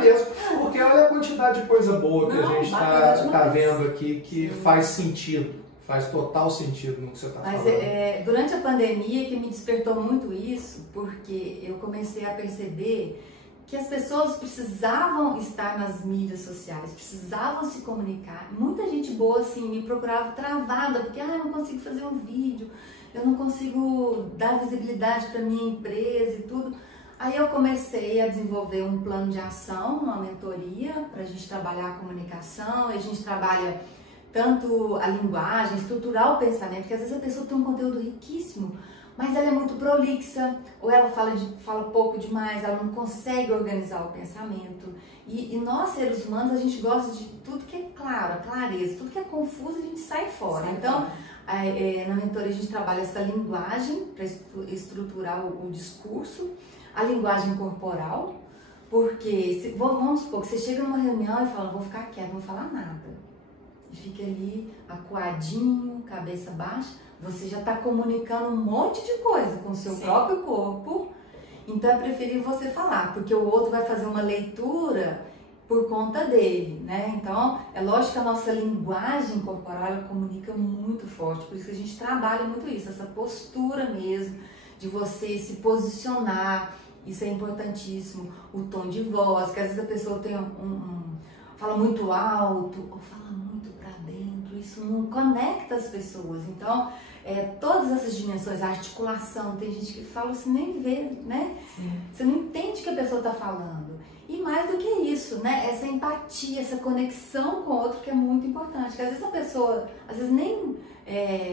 mesmo, porque olha a quantidade de coisa boa que a gente está vendo aqui que faz sentido, faz total sentido no que você está falando. Mas durante a pandemia que me despertou muito isso, porque eu comecei a perceber que as pessoas precisavam estar nas mídias sociais, precisavam se comunicar. Muita gente boa assim me procurava travada, porque eu não consigo fazer um vídeo, eu não consigo dar visibilidade para minha empresa e tudo. Aí eu comecei a desenvolver um plano de ação, uma mentoria, para a gente trabalhar a comunicação, e a gente trabalha tanto a linguagem, estruturar o pensamento, porque às vezes a pessoa tem um conteúdo riquíssimo, mas ela é muito prolixa, ou ela fala pouco demais, ela não consegue organizar o pensamento. E nós, seres humanos, a gente gosta de tudo que é claro, a clareza, tudo que é confuso, a gente sai fora. Então, na mentoria a gente trabalha essa linguagem para estruturar o discurso, a linguagem corporal, porque, vamos supor que você chega numa reunião e fala, vou ficar quieto, não vou falar nada. E fica ali acuadinho, cabeça baixa, você já está comunicando um monte de coisa com o seu próprio corpo, então é preferível você falar, porque o outro vai fazer uma leitura por conta dele, né? Então, é lógico que a nossa linguagem corporal ela comunica muito forte, por isso que a gente trabalha muito isso, essa postura mesmo, de você se posicionar, isso é importantíssimo, o tom de voz, que às vezes a pessoa tem fala muito alto, ou fala muito pra dentro, isso não conecta as pessoas, então, todas essas dimensões, a articulação, tem gente que fala, você nem vê, né? Sim. Você não entende o que a pessoa está falando. E mais do que isso, né? Essa empatia, essa conexão com o outro que é muito importante. Porque às vezes a pessoa, às vezes nem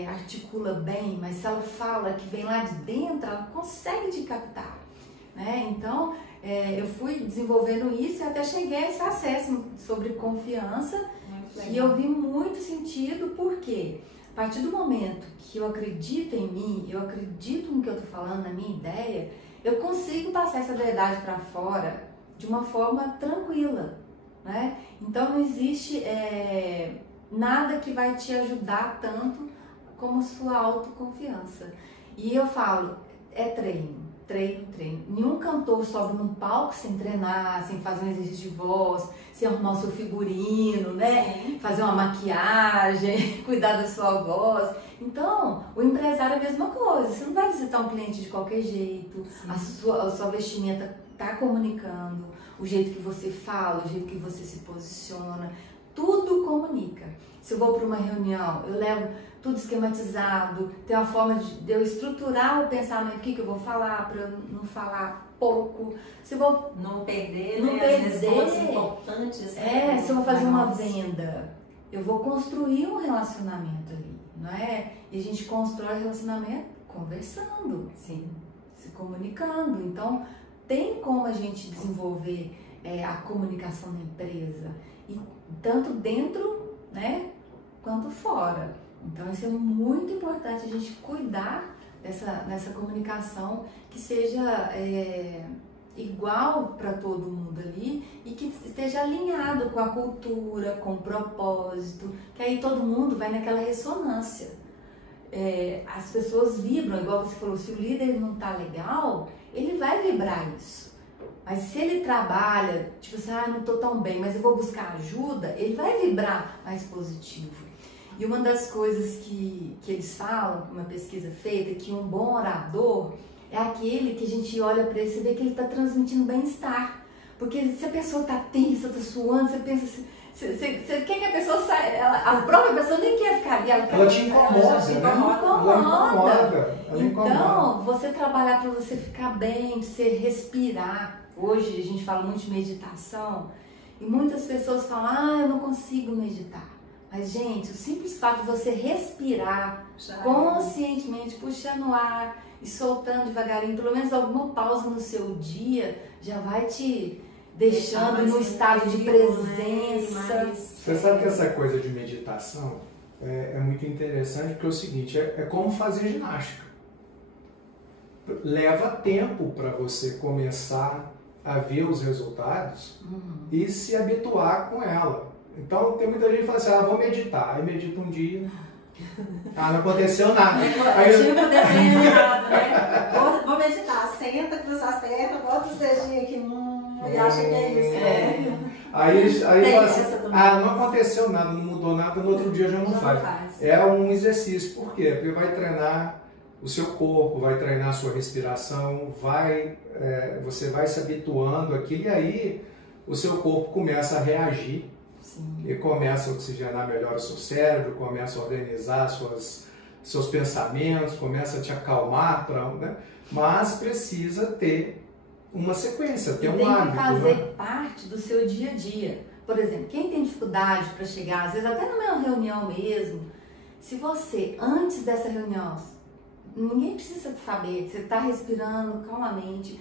articula bem, mas se ela fala que vem lá de dentro, ela consegue te captar, né? Então, eu fui desenvolvendo isso e até cheguei a esse acesso sobre confiança. E eu vi muito sentido, porque a partir do momento que eu acredito em mim, eu acredito no que eu tô falando, na minha ideia, eu consigo passar essa verdade para fora de uma forma tranquila, né? Então não existe nada que vai te ajudar tanto como sua autoconfiança. E eu falo, treino. treino. Nenhum cantor sobe num palco sem treinar, sem fazer um exercício de voz, sem arrumar o seu figurino, né? Sim. Fazer uma maquiagem, cuidar da sua voz. Então, o empresário é a mesma coisa. Você não vai visitar um cliente de qualquer jeito. A sua vestimenta está comunicando, o jeito que você fala, o jeito que você se posiciona. Tudo comunica. Se eu vou para uma reunião, eu levo tudo esquematizado, tem uma forma de eu estruturar o pensamento, o que eu vou falar, para eu não falar pouco. Se eu vou não perder, não né? perder, As respostas importantes. se eu vou fazer uma venda, eu vou construir um relacionamento ali, não é? E a gente constrói relacionamento conversando, sim, se comunicando. Então, tem como a gente desenvolver a comunicação da empresa, e tanto dentro, né, quanto fora. Então, isso é muito importante, a gente cuidar dessa comunicação que seja igual para todo mundo ali e que esteja alinhado com a cultura, com o propósito, que aí todo mundo vai naquela ressonância. As pessoas vibram, igual você falou, se o líder não tá legal, ele vai vibrar isso. Mas se ele trabalha, tipo assim, não tô tão bem, mas eu vou buscar ajuda, ele vai vibrar mais positivo. E uma das coisas que eles falam, uma pesquisa feita, que um bom orador é aquele que a gente olha para ele e vê que ele está transmitindo bem-estar. Porque se a pessoa está tensa, está suando, você pensa assim, você quer que a pessoa saia, a própria pessoa nem quer ficar ali. Ela te incomoda, Então, você trabalhar para você ficar bem, você respirar. Hoje a gente fala muito de meditação e muitas pessoas falam, eu não consigo meditar. Mas, gente, o simples fato de você respirar conscientemente, puxando o ar e soltando devagarinho, pelo menos alguma pausa no seu dia, já vai te deixando no estado de presença. Você sabe que essa coisa de meditação é muito interessante, porque é o seguinte, é como fazer ginástica. Leva tempo para você começar a ver os resultados e se habituar com ela. Então tem muita gente que fala assim, vou meditar, aí medita um dia, não aconteceu nada. Aí não aconteceu nada, né? Vou meditar, senta, cruza as pernas, bota os dedinhos aqui, e acha que é isso. Aí fala assim, não aconteceu nada, não mudou nada, no outro dia já não faz. É um exercício, por quê? Porque vai treinar o seu corpo, vai treinar a sua respiração, você vai se habituando àquilo, e aí o seu corpo começa a reagir. Sim. E começa a oxigenar melhor o seu cérebro, começa a organizar seus pensamentos, começa a te acalmar, né? Mas precisa ter uma sequência, ter um hábito. Tem que fazer parte do seu dia a dia. Por exemplo, quem tem dificuldade para chegar, às vezes até numa reunião mesmo, se você, antes dessa reunião, ninguém precisa saber, você está respirando calmamente,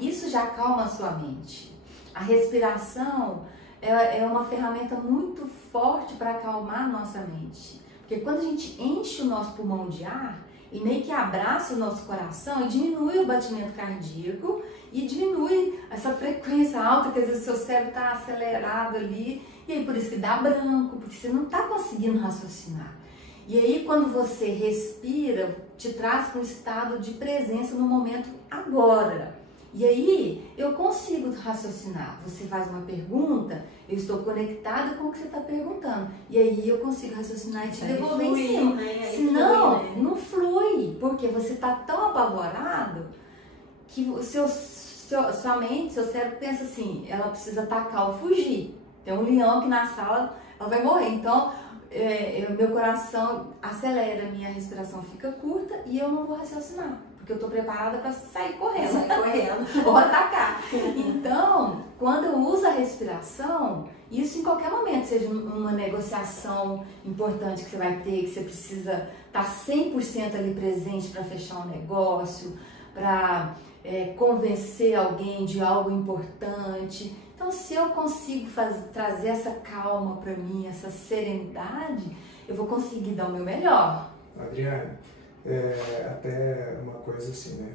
isso já acalma a sua mente. A respiração é uma ferramenta muito forte para acalmar a nossa mente. Porque quando a gente enche o nosso pulmão de ar, e meio que abraça o nosso coração e diminui o batimento cardíaco e diminui essa frequência alta, que às vezes o seu cérebro está acelerado ali, e aí por isso que dá branco, porque você não está conseguindo raciocinar. E aí quando você respira, te traz para um estado de presença no momento agora. E aí eu consigo raciocinar. Você faz uma pergunta, eu estou conectada com o que você está perguntando. E aí eu consigo raciocinar e te devolver em cima. Senão, não flui, porque você está tão apavorado que sua mente, seu cérebro pensa assim, ela precisa atacar ou fugir. Tem um leão aqui na sala, ela vai morrer. Então, meu coração acelera, minha respiração fica curta e eu não vou raciocinar. Porque eu estou preparada para sair correndo ou atacar. Então, quando eu uso a respiração, isso em qualquer momento, seja uma negociação importante que você vai ter, que você precisa estar 100% ali presente para fechar um negócio, para convencer alguém de algo importante. Então, se eu consigo trazer essa calma para mim, essa serenidade, eu vou conseguir dar o meu melhor. Adriane, até uma coisa assim, né?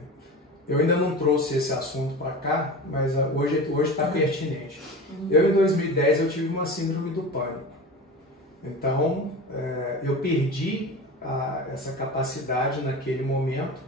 Eu ainda não trouxe esse assunto para cá, mas hoje está pertinente. Eu, em 2010, eu tive uma síndrome do pânico. Então, eu perdi essa capacidade naquele momento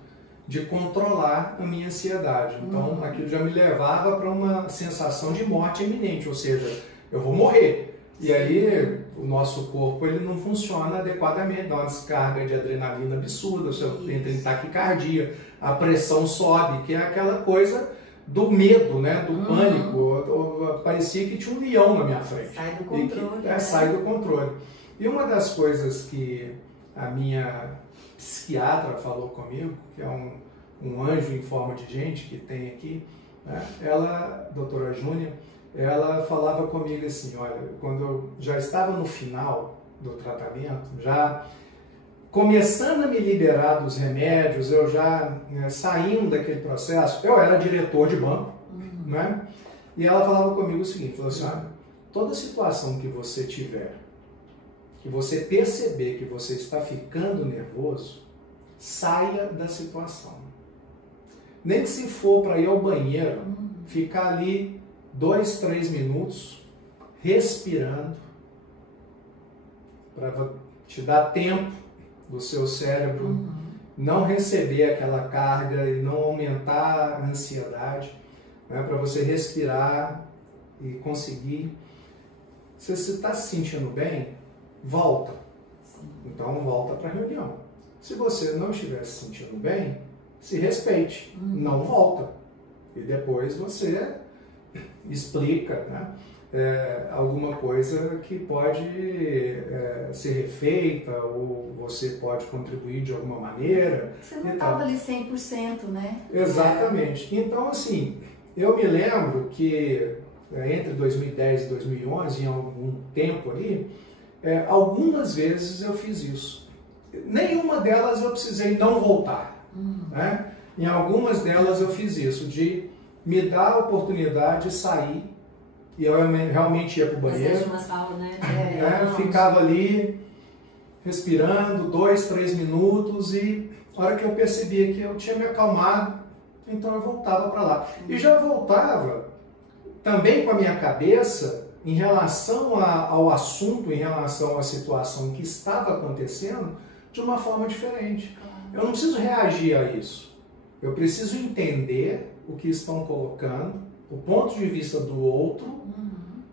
de controlar a minha ansiedade. Então, aquilo já me levava para uma sensação de morte iminente, ou seja, eu vou morrer. E aí, o nosso corpo ele não funciona adequadamente, dá uma descarga de adrenalina absurda, você entra em taquicardia, a pressão sobe, que é aquela coisa do medo, né, do pânico. Parecia que tinha um leão na minha frente. Sai do controle. Né? Sai do controle. E uma das coisas que a minha psiquiatra falou comigo, que é um anjo em forma de gente que tem aqui, né? Ela, doutora Júnia, ela falava comigo assim, olha, quando eu já estava no final do tratamento, já começando a me liberar dos remédios, eu já saindo daquele processo, eu era diretor de banco, né? E ela falava comigo o seguinte, falou assim, olha, toda situação que você tiver, que você perceber que você está ficando nervoso, saia da situação. Nem que se for para ir ao banheiro, ficar ali 2, 3 minutos, respirando, para te dar tempo do seu cérebro não receber aquela carga e não aumentar a ansiedade, né, para você respirar e conseguir. Se você está se sentindo bem, volta. Então volta para a reunião. Se você não estiver se sentindo bem, se respeite, não volta. E depois você explica, né, alguma coisa que pode ser refeita ou você pode contribuir de alguma maneira. Você não estava ali 100%, né? Exatamente. Então, assim, eu me lembro que entre 2010 e 2011, em algum tempo ali, algumas vezes eu fiz isso. Nenhuma delas eu precisei não voltar. Né? Em algumas delas eu fiz isso, de me dar a oportunidade de sair, e eu realmente ia para o banheiro, uma sala, né? Ficava ali respirando 2, 3 minutos e na hora que eu percebia que eu tinha me acalmado, então eu voltava para lá. E já voltava também com a minha cabeça em relação ao assunto, em relação à situação que estava acontecendo, de uma forma diferente. Eu não preciso reagir a isso. Eu preciso entender o que estão colocando, o ponto de vista do outro,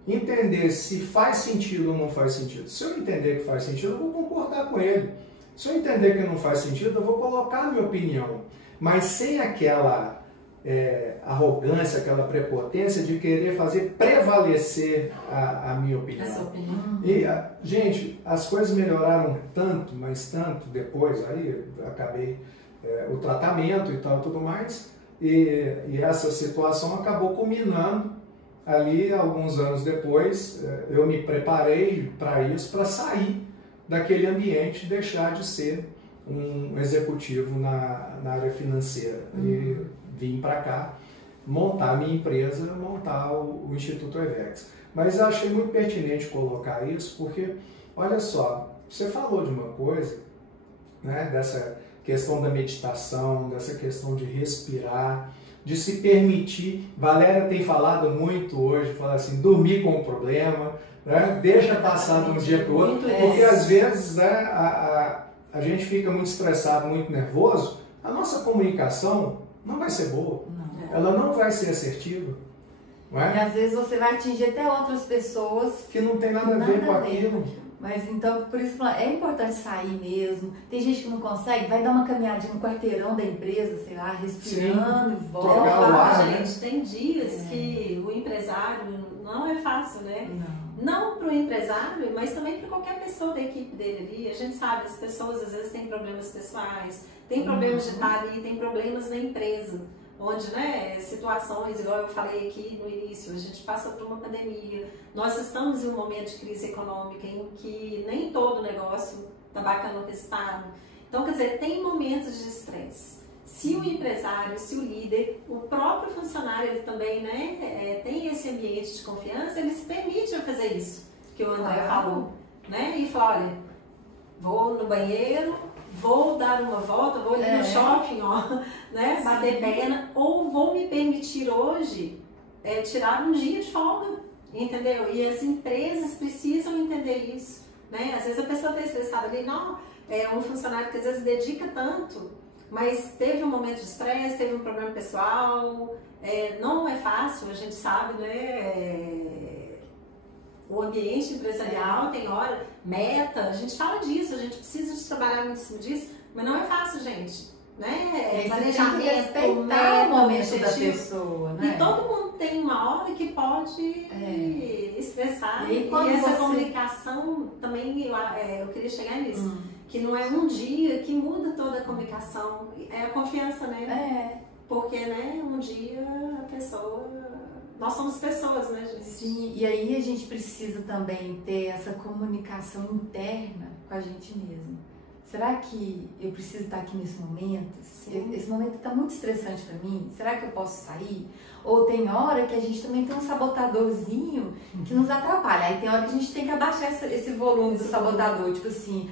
entender se faz sentido ou não faz sentido. Se eu entender que faz sentido, eu vou concordar com ele. Se eu entender que não faz sentido, eu vou colocar a minha opinião. Mas sem aquela arrogância, aquela prepotência de querer fazer prevalecer a minha opinião. Essa opinião. E, gente, as coisas melhoraram tanto, mas tanto depois, aí acabei o tratamento e tal, tudo mais, e essa situação acabou culminando ali alguns anos depois. Eu me preparei para isso, para sair daquele ambiente, deixar de ser um executivo na área financeira e vim para cá montar a minha empresa, montar o Instituto EVEX. Mas eu achei muito pertinente colocar isso porque, olha só, você falou de uma coisa, né, dessa questão da meditação, dessa questão de respirar, de se permitir. Valéria tem falado muito hoje, fala assim, dormir com o problema, né, deixa passar de um dia para o outro, porque às vezes, né, a gente fica muito estressado, muito nervoso, a nossa comunicação não vai ser boa, ela não vai ser assertiva. Não é? E às vezes você vai atingir até outras pessoas que não tem nada a ver com aquilo. Mas então, por isso é importante sair mesmo. Tem gente que não consegue, vai dar uma caminhadinha no quarteirão da empresa, sei lá, respirando. Sim, e volta. trocar o ar, né? Gente, tem dias que o empresário não é fácil, né? Não para o empresário, mas também para qualquer pessoa da equipe dele ali. A gente sabe, as pessoas às vezes têm problemas pessoais, têm problemas de estar ali, têm problemas na empresa. Onde, né, situações, igual eu falei aqui no início, a gente passa por uma pandemia, nós estamos em um momento de crise econômica em que nem todo negócio está bacana no resultado. Então, quer dizer, tem momentos de estresse. Se o empresário, se o líder, o próprio funcionário, ele também, né, tem esse ambiente de confiança, ele se permite a fazer isso, que o André falou, né, e fala, olha, vou no banheiro, vou dar uma volta, vou ali no shopping, ó, né, bater perna, ou vou me permitir hoje tirar um dia de folga, entendeu? E as empresas precisam entender isso, né? Às vezes a pessoa está estressada ali, não, é um funcionário que às vezes dedica tanto mas teve um momento de estresse, teve um problema pessoal, não é fácil, a gente sabe, né? O ambiente empresarial tem hora, meta, a gente fala disso, a gente precisa de trabalhar muito em cima disso, mas não é fácil, gente. Né? Planejamento, respeitar o momento da pessoa, né? E todo mundo tem uma hora que pode estressar. E essa comunicação também, eu queria chegar nisso. Que não é um dia que muda toda a comunicação. É a confiança, né? Porque, né, um dia a pessoa... Nós somos pessoas, né, gente? Sim, e aí a gente precisa também ter essa comunicação interna com a gente mesmo. Será que eu preciso estar aqui nesse momento? Sim. Esse momento está muito estressante para mim. Será que eu posso sair? Ou tem hora que a gente também tem um sabotadorzinho que nos atrapalha. Aí tem hora que a gente tem que abaixar esse volume do sabotador. Tipo assim,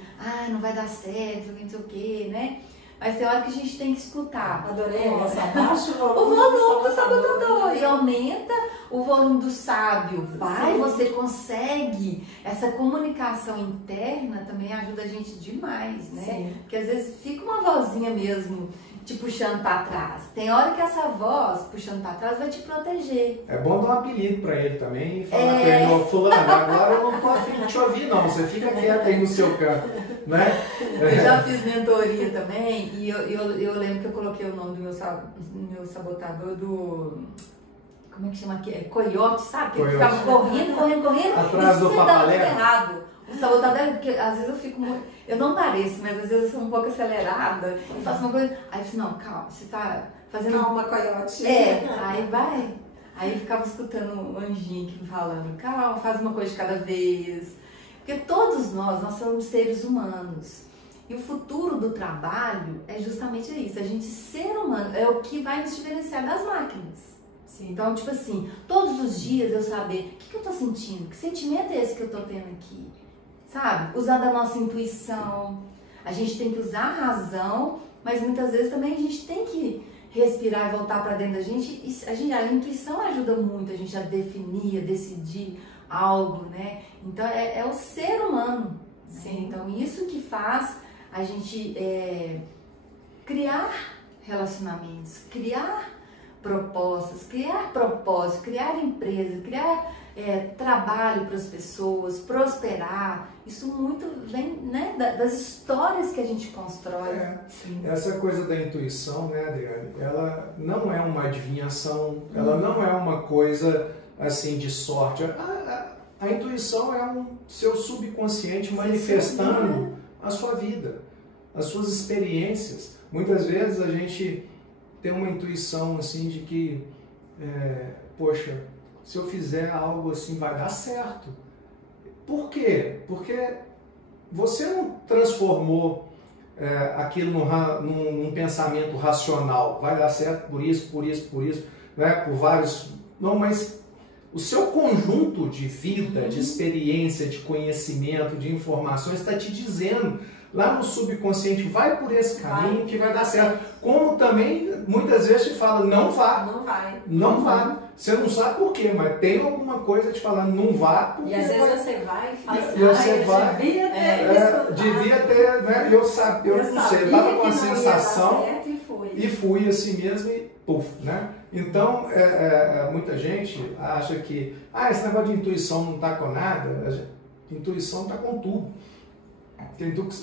não vai dar certo, não sei o quê, né? Mas tem hora que a gente tem que escutar. Adorei essa. Abaixa o volume do sabotador e aumenta o volume do sábio. Vai, você consegue. Essa comunicação interna também ajuda a gente demais, né? Sim. Porque às vezes fica uma vozinha mesmo te puxando para trás. Tem hora que essa voz puxando para trás vai te proteger. É bom dar um apelido para ele também e falar para ele, fulano, agora eu não tô afim de te ouvir não, você fica quieto aí no seu canto, né? Eu já fiz mentoria também e eu lembro que eu coloquei o nome do meu sabotador do... Como é que chama aqui? Coiote, sabe? Que ele ficava correndo. Atrás do papaleiro. Errado. O sabotador, porque às vezes eu fico muito... Eu não pareço, mas às vezes eu sou um pouco acelerada e faço uma coisa... Aí eu falo, não, calma, você tá fazendo... Calma, coiote. Aí vai. Aí eu ficava escutando um anjinho aqui falando, calma, faz uma coisa de cada vez. Porque todos nós somos seres humanos. E o futuro do trabalho é justamente isso. A gente ser humano é o que vai nos diferenciar das máquinas. Sim. Então, tipo assim, todos os dias eu saber o que eu tô sentindo, que sentimento é esse que eu tô tendo aqui, sabe? Usar da nossa intuição. A gente tem que usar a razão, mas muitas vezes também a gente tem que respirar e voltar para dentro da gente. E a intuição ajuda muito a gente a definir, a decidir algo, né? Então, é o ser humano. Sim. Então, isso que faz a gente criar relacionamentos, criar propostas, criar propósito, criar empresa, criar trabalho para as pessoas, prosperar. Isso muito vem, né, das histórias que a gente constrói. Essa coisa da intuição, né, Adriane, ela não é uma adivinhação, ela não é uma coisa assim de sorte. A intuição é um seu subconsciente manifestando a sua vida, as suas experiências. Muitas vezes a gente tem uma intuição assim de que, poxa, se eu fizer algo assim vai dar certo. Por quê? Porque você não transformou aquilo num pensamento racional. Vai dar certo por isso, né? Por vários... Não, mas o seu conjunto de vida, de experiência, de conhecimento, de informações está te dizendo lá no subconsciente, vai por esse caminho que vai dar certo. Como também muitas vezes te fala, não vá. Não vá. Você não sabe por quê, mas tem alguma coisa te falando, não vá. E às vezes você vai e fala assim, devia ter, né? Eu não sei, eu tava com a sensação e fui assim mesmo e puf, né? Então, muita gente acha que esse negócio de intuição não está com nada. Intuição está com tudo.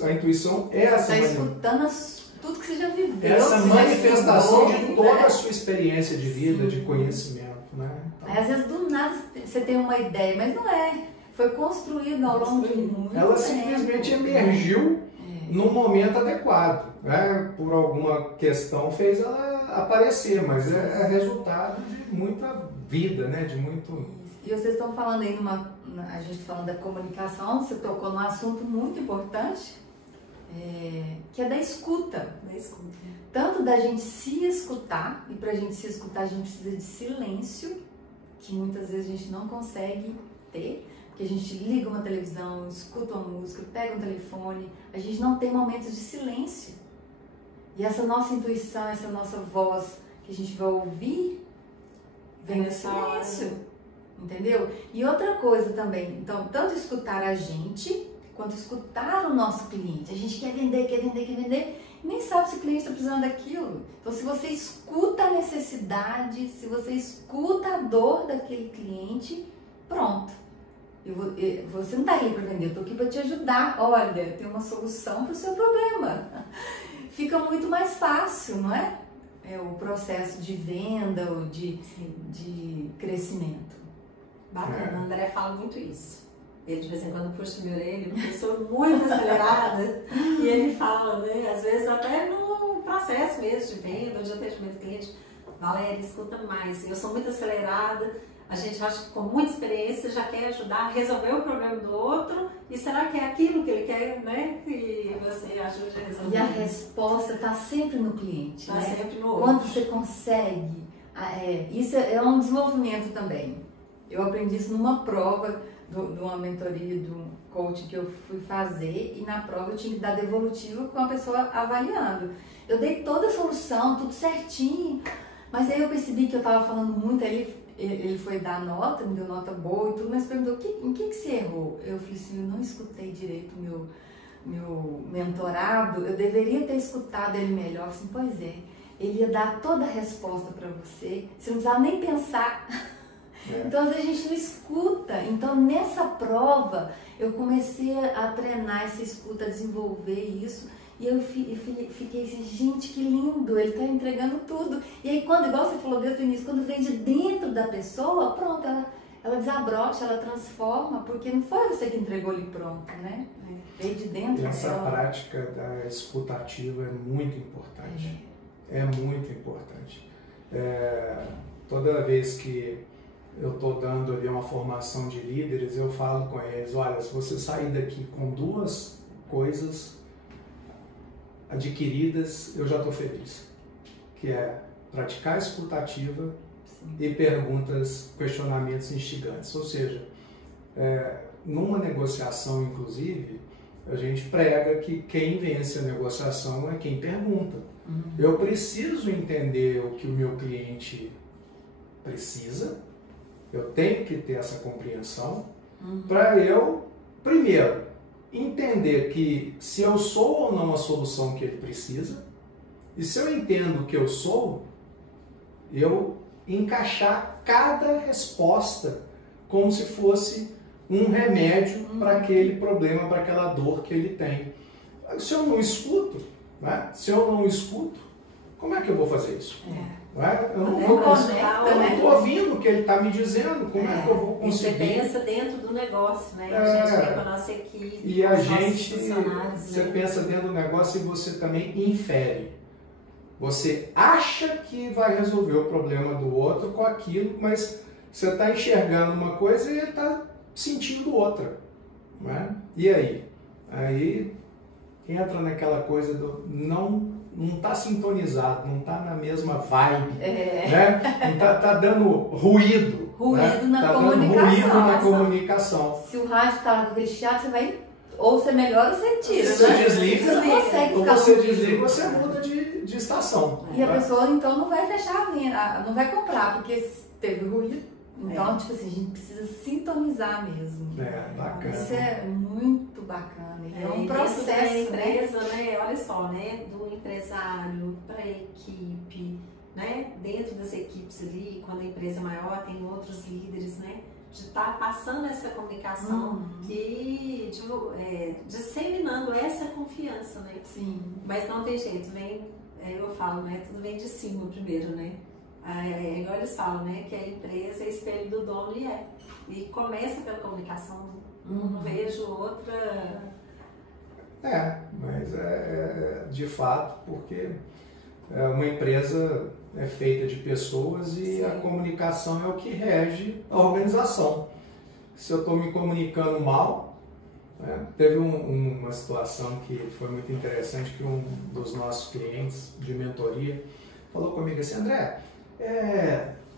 A intuição é essa. Você está escutando tudo que você já viveu. Essa manifestação de toda a sua experiência de vida, de conhecimento. Né? Então, às vezes do nada você tem uma ideia, mas não é. Foi construído ao longo de muito tempo. Ela simplesmente emergiu no momento adequado. Né? Por alguma questão fez ela aparecer, mas é resultado de muita vida, né? De muito... E vocês estão falando aí, a gente falando da comunicação, você tocou num assunto muito importante, que é da escuta. Tanto da gente se escutar, e para a gente se escutar a gente precisa de silêncio, que muitas vezes a gente não consegue ter, porque a gente liga uma televisão, escuta uma música, pega um telefone, a gente não tem momentos de silêncio. E essa nossa intuição, essa nossa voz que a gente vai ouvir, vem do silêncio. Entendeu? E outra coisa também, então, tanto escutar a gente, quanto escutar o nosso cliente. A gente quer vender, nem sabe se o cliente está precisando daquilo. Então, se você escuta a necessidade, se você escuta a dor daquele cliente, pronto. Você não está aí para vender, eu estou aqui para te ajudar. Olha, tem uma solução para o seu problema. Fica muito mais fácil, não é? O processo de venda ou de crescimento. Bacana, o André fala muito isso. Ele de vez em quando puxa minha orelha, porque eu sou muito acelerada, e ele fala, né, às vezes até no processo mesmo de venda, de atendimento do cliente, Valéria, escuta mais, eu sou muito acelerada, a gente acha que com muita experiência já quer ajudar a resolver o problema do outro, e será que é aquilo que ele quer, né, que você ajude a resolver? E a resposta está sempre no cliente, né? Sempre no outro. Quando você consegue, isso é um desenvolvimento também. Eu aprendi isso numa prova de uma mentoria, de um coaching que eu fui fazer, e na prova eu tinha que dar devolutivo com a pessoa avaliando. Eu dei toda a solução, tudo certinho, mas aí eu percebi que eu estava falando muito, ele foi dar nota, me deu nota boa e tudo, mas perguntou, em que você errou? Eu falei assim, eu não escutei direito o meu mentorado, eu deveria ter escutado ele melhor. Assim, pois é, ele ia dar toda a resposta para você, você não precisava nem pensar. Então, às vezes a gente não escuta. Então, nessa prova, eu comecei a treinar essa escuta, a desenvolver isso. E eu fiquei assim, gente, que lindo, ele está entregando tudo. E aí, quando, igual você falou desde o início, quando vem de dentro da pessoa, pronto, ela desabrocha, ela transforma, porque não foi você que entregou ali pronto, né? Veio de dentro dela. Essa prática da escuta ativa é muito importante. É muito importante. Toda vez que eu estou dando ali uma formação de líderes, eu falo com eles, olha, se você sair daqui com 2 coisas adquiridas, eu já estou feliz. Que é praticar a escuta ativa e perguntas, questionamentos instigantes. Ou seja, numa negociação, inclusive, a gente prega que quem vence a negociação é quem pergunta. Eu preciso entender o que o meu cliente precisa. Eu tenho que ter essa compreensão para eu, primeiro, entender que se eu sou ou não a solução que ele precisa, e se eu entendo que eu sou, eu encaixar cada resposta como se fosse um remédio para aquele problema, para aquela dor que ele tem. Se eu não escuto, né? Se eu não escuto, como é que eu vou fazer isso? Eu não estou ouvindo o que ele está me dizendo, como é que eu vou conseguir? Você pensa dentro do negócio, né? A gente vem com a nossa equipe, e a gente, você pensa dentro do negócio e você também infere. Você acha que vai resolver o problema do outro com aquilo, mas você está enxergando uma coisa e ele está sentindo outra. Né? E aí? Aí entra naquela coisa do não está sintonizado, não está na mesma vibe, né? Não tá dando ruído. Ruído, né? Na comunicação. Se o rádio está lá com aquele chiado, você vai, ou você melhora ou você tira. Você desliga, você não consegue ou ficar você desliga, você muda de estação. E a pessoa então não vai fechar a venda, não vai comprar, porque teve ruído. Então, tipo assim, a gente precisa sintonizar mesmo. Bacana. Isso é muito bacana. É um processo, da empresa, né? Olha só, né? Do empresário para a equipe, né? Dentro das equipes ali, quando a empresa é maior, tem outros líderes, né? De estar passando essa comunicação que disseminando essa confiança, né? Sim. Mas não tem jeito, eu falo, né? Tudo vem de cima primeiro, né? Igual eles falam, né? Que a empresa é espelho do dono e começa pela comunicação. Não vejo outra. Mas de fato, porque uma empresa é feita de pessoas e a comunicação é o que rege a organização. Se eu estou me comunicando mal, teve uma situação que foi muito interessante, que um dos nossos clientes de mentoria falou comigo assim, André,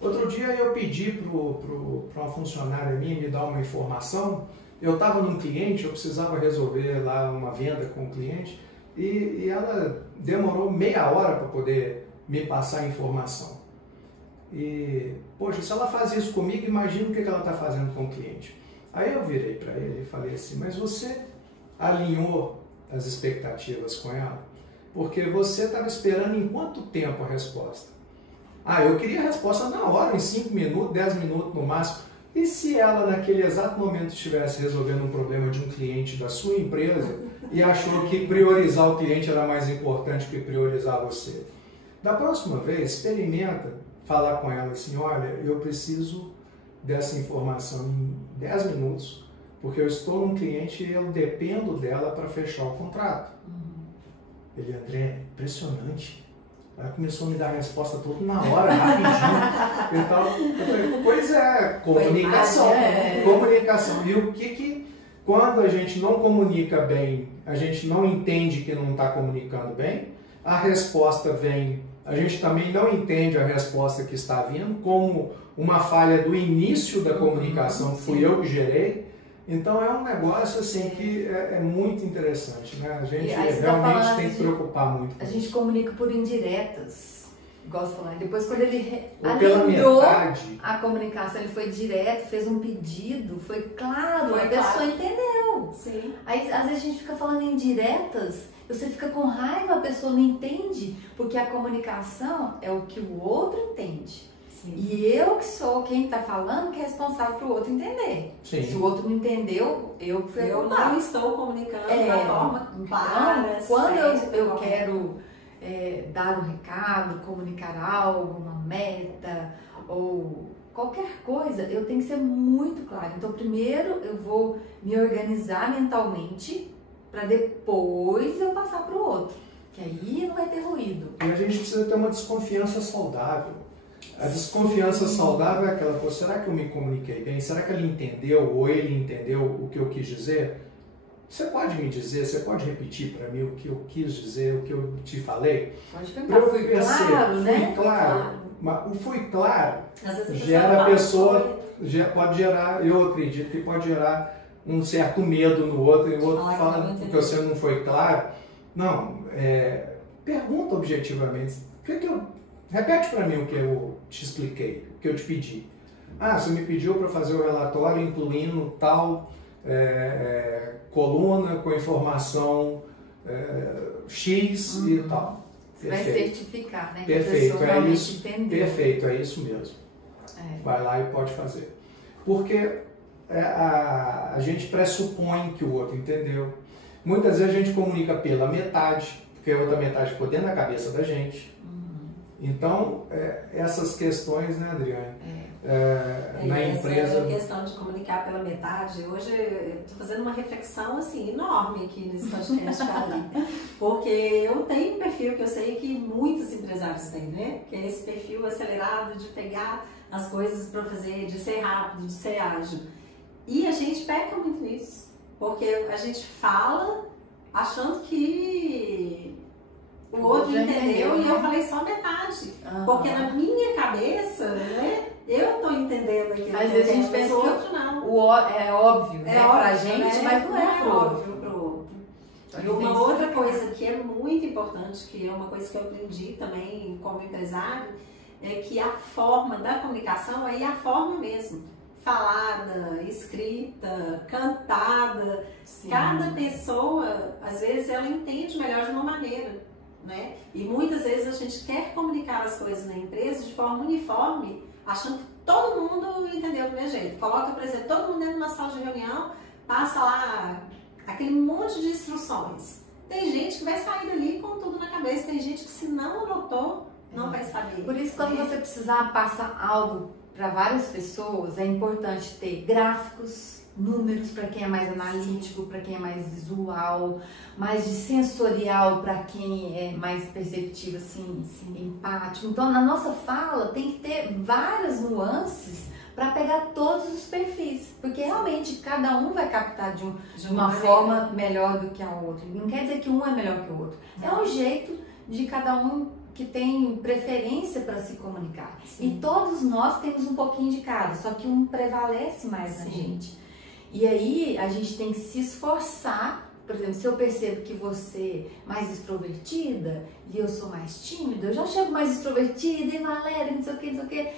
outro dia eu pedi para uma funcionária minha me dar uma informação. Eu estava num cliente, eu precisava resolver lá uma venda com o cliente e ela demorou meia hora para poder me passar a informação. E, poxa, se ela faz isso comigo, imagina o que ela está fazendo com o cliente. Aí eu virei para ele e falei assim, mas você alinhou as expectativas com ela? Porque você estava esperando em quanto tempo a resposta? Ah, eu queria a resposta na hora, em 5 minutos, 10 minutos no máximo. E se ela naquele exato momento estivesse resolvendo um problema de um cliente da sua empresa e achou que priorizar o cliente era mais importante que priorizar você? Da próxima vez, experimenta falar com ela assim, olha, eu preciso dessa informação em 10 minutos, porque eu estou num cliente e eu dependo dela para fechar o contrato. Ele, André, impressionante. Ela começou a me dar a resposta toda na hora, rapidinho. Então, eu falei, pois é, comunicação. Comunicação. E o que quando a gente não comunica bem, a gente não entende que não está comunicando bem, a resposta vem, a gente também não entende a resposta que está vindo, como uma falha do início da comunicação, fui eu que gerei. Então é um negócio assim que é muito interessante, né? A gente realmente tem que se preocupar muito. A gente comunica por indiretas, gosto de falar. Depois quando ele alinhou a comunicação, ele foi direto, fez um pedido, foi claro, a pessoa entendeu. Sim. Aí às vezes a gente fica falando em indiretas, você fica com raiva, a pessoa não entende, porque a comunicação é o que o outro entende. Sim. E eu que sou quem está falando que é responsável para o outro entender. Sim. Se o outro não entendeu, eu fui eu não estou comunicando da forma clara. Então, quando eu quero dar um recado, comunicar algo, uma meta ou qualquer coisa, eu tenho que ser muito clara. Então, primeiro eu vou me organizar mentalmente para depois eu passar para o outro, que aí não vai ter ruído. E a gente precisa ter uma desconfiança saudável. A desconfiança saudável é aquela, pô, será que eu me comuniquei bem? Será que ele entendeu ou ele entendeu o que eu quis dizer? Você pode me dizer, você pode repetir para mim o que eu quis dizer, o que eu te falei? Pode perguntar, fui claro, né? Fui claro. Mas o fui claro gera a pessoa, pode gerar, eu acredito que pode gerar um certo medo no outro, e o outro fala que você não foi claro. Não, pergunta objetivamente, repete para mim o que eu te expliquei, o que eu te pedi. Ah, você me pediu para fazer o relatório incluindo tal coluna com informação X e tal. Você vai certificar, né? Perfeito, que a pessoa entendeu. Perfeito, é isso mesmo. Vai lá e pode fazer. Porque a gente pressupõe que o outro entendeu. Muitas vezes a gente comunica pela metade, porque a outra metade ficou dentro da cabeça da gente. Então, essas questões, né, Adriane? Na empresa... Essa questão de comunicar pela metade, hoje eu estou fazendo uma reflexão assim, enorme aqui nesse podcast, porque eu tenho um perfil que eu sei que muitos empresários têm, né? Que é esse perfil acelerado de pegar as coisas para fazer, de ser rápido, de ser ágil. E a gente peca muito nisso, porque a gente fala achando que o outro entendeu e eu falei só metade. Porque na minha cabeça, né, eu estou entendendo aquilo. Às vezes a gente pensa que o outro não. É óbvio, né, pra gente, mas não é óbvio pro outro. E uma outra coisa que é muito importante, que é uma coisa que eu aprendi também como empresário, é que a forma da comunicação é a forma mesmo. Falada, escrita, cantada. Sim. Cada pessoa, às vezes, ela entende melhor de uma maneira. Né? E muitas vezes a gente quer comunicar as coisas na empresa de forma uniforme, achando que todo mundo entendeu do mesmo jeito. Coloca, por exemplo, todo mundo dentro de uma sala de reunião, passa lá aquele monte de instruções. Tem gente que vai sair dali com tudo na cabeça, tem gente que se não anotou, não vai saber. Por isso, quando você precisar passar algo para várias pessoas, é importante ter gráficos, números para quem é mais analítico, para quem é mais visual, mais de sensorial para quem é mais perceptivo, assim, empático. Então, na nossa fala tem que ter várias nuances para pegar todos os perfis, porque realmente cada um vai captar de uma forma melhor do que a outra. Não quer dizer que um é melhor que o outro. É um jeito de cada um que tem preferência para se comunicar. Sim. E todos nós temos um pouquinho de cada, só que um prevalece mais na gente. E aí a gente tem que se esforçar. Por exemplo, se eu percebo que você é mais extrovertida e eu sou mais tímida, eu já chego mais extrovertida e Valéria, não sei o que, não sei o que.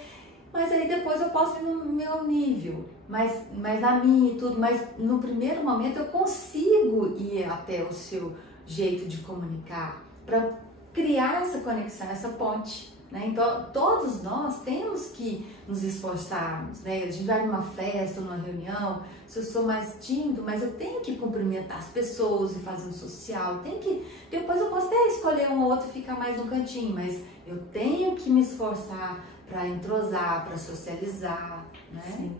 Mas aí depois eu posso ir no meu nível, mas na minha e tudo. Mas no primeiro momento eu consigo ir até o seu jeito de comunicar. para criar essa conexão, essa ponte, né? Então, todos nós temos que nos esforçarmos, né? A gente vai numa festa, numa reunião, se eu sou mais tímido, mas eu tenho que cumprimentar as pessoas e fazer o social, depois eu posso até escolher um ou outro e ficar mais no cantinho, mas eu tenho que me esforçar para entrosar, para socializar, né? Sim.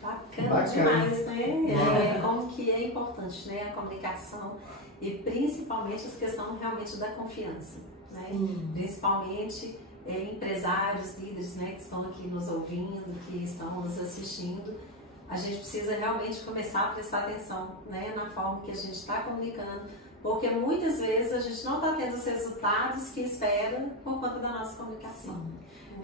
Bacana demais, né? Como que é importante, né? A comunicação e principalmente essa questão realmente da confiança, né? Principalmente empresários, líderes, né, que estão aqui nos ouvindo, que estão nos assistindo. A gente precisa realmente começar a prestar atenção, né, na forma que a gente está comunicando, porque muitas vezes a gente não está tendo os resultados que espera por conta da nossa comunicação. Sim.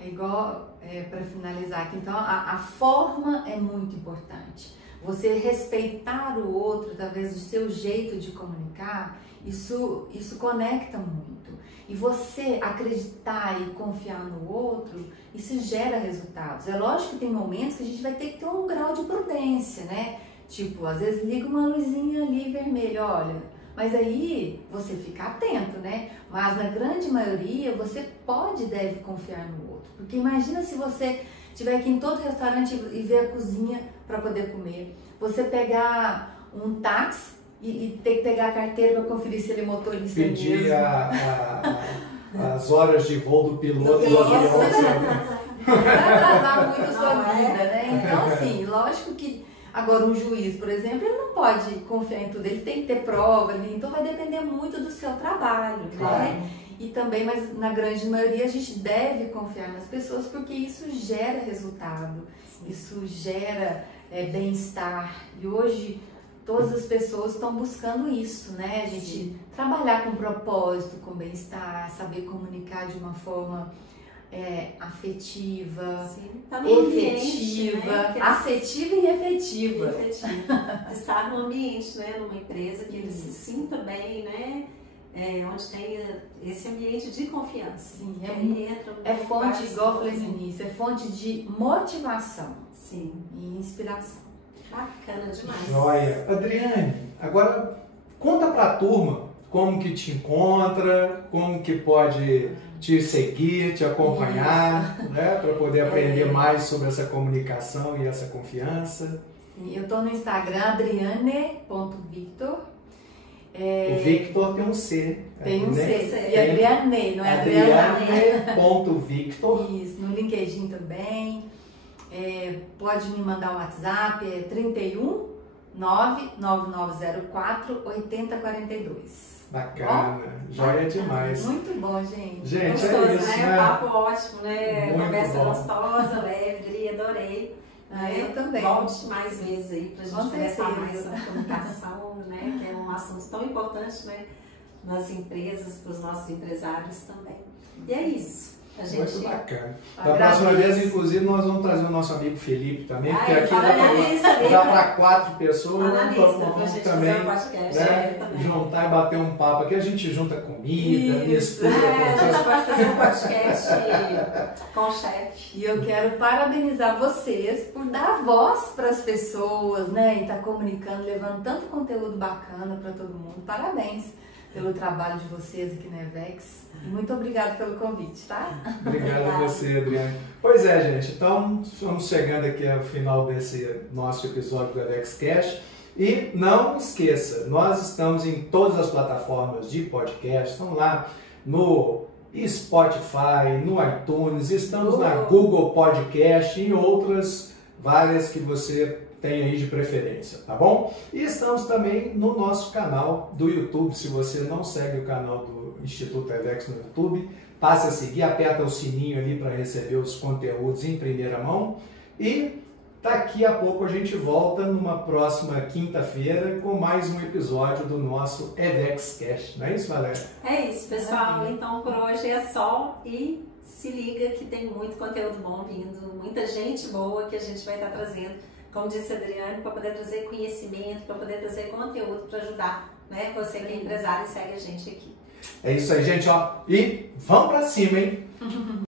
É igual, para finalizar aqui, então a forma é muito importante. Você respeitar o outro através do seu jeito de comunicar, isso conecta muito. E você acreditar e confiar no outro, isso gera resultados. É lógico que tem momentos que a gente vai ter que ter um grau de prudência, né? Tipo, às vezes liga uma luzinha ali vermelha, olha. Mas aí você fica atento, né? Mas na grande maioria você pode e deve confiar no outro. Porque imagina se você estiver aqui em todo restaurante e ver a cozinha para poder comer. Você pegar um táxi e ter que pegar a carteira para conferir se ele é motorista mesmo. Pedir as horas de voo do piloto do avião. Vai atrasar muito a sua vida, né? Então, assim, lógico que agora um juiz, por exemplo, ele não pode confiar em tudo, ele tem que ter prova ali, então vai depender muito do seu trabalho, né? E também, mas na grande maioria a gente deve confiar nas pessoas porque isso gera resultado, isso gera bem-estar. E hoje todas as pessoas estão buscando isso, né? A gente trabalhar com propósito, com bem-estar, saber comunicar de uma forma afetiva, efetiva, né? Afetiva e efetiva. Estar no ambiente, né? Numa empresa que ele se sinta bem, né? Onde tenha esse ambiente de confiança. Sim, é fonte, igual eu falei no início, é fonte de motivação. Sim. E inspiração. Bacana demais. Joia. Adriane, agora conta pra turma como que te encontra, como que pode te seguir, te acompanhar, né, para poder aprender mais sobre essa comunicação e essa confiança. Sim, eu estou no Instagram, adriane.victor. O Victor tem um C. Tem um C. E Adriane, não é Adriane. Adriane.victor. Isso, no LinkedIn também. Pode me mandar um WhatsApp, 31 99904 8042. Bacana, joia demais. Muito bom, gente. Gente, gostoso, é isso, né? Papo ótimo, né? Muito Conversa bom. Gostosa, leve, adorei. Eu também. Volte mais vezes aí pra gente conversar mais sobre comunicação, né? Que é um assunto tão importante, né? Nas empresas, para os nossos empresários também. E é isso. Muito bacana. Da próxima vez, inclusive, nós vamos trazer o nosso amigo Felipe também, porque aqui dá para 4 pessoas, vamos também, juntar e bater um papo. Aqui a gente junta comida, mistura. A gente pode fazer um podcast com o chefe. E eu quero parabenizar vocês por dar voz para as pessoas, né? E estar comunicando, levando tanto conteúdo bacana para todo mundo. Parabéns pelo trabalho de vocês aqui na EVEX. Muito obrigada pelo convite, tá? Obrigado a você, Adriane. Pois é, gente, então estamos chegando aqui ao final desse nosso episódio do EVEX Cash. E não esqueça, nós estamos em todas as plataformas de podcast, estamos lá no Spotify, no iTunes, estamos na Google Podcast e em outras várias que você tem aí de preferência, tá bom? E estamos também no nosso canal do YouTube. Se você não segue o canal do Instituto EVEX no YouTube, passe a seguir, aperta o sininho ali para receber os conteúdos em primeira mão. E daqui a pouco a gente volta numa próxima quinta-feira com mais um episódio do nosso EVEX Cash. Não é isso, Valéria? É isso, pessoal. Então por hoje é só e se liga que tem muito conteúdo bom vindo, muita gente boa que a gente vai estar trazendo. Como disse a Adriane, para poder trazer conhecimento, para poder trazer conteúdo para ajudar, né? Você que é empresário e segue a gente aqui. É isso aí, gente, ó. E vamos para cima, hein?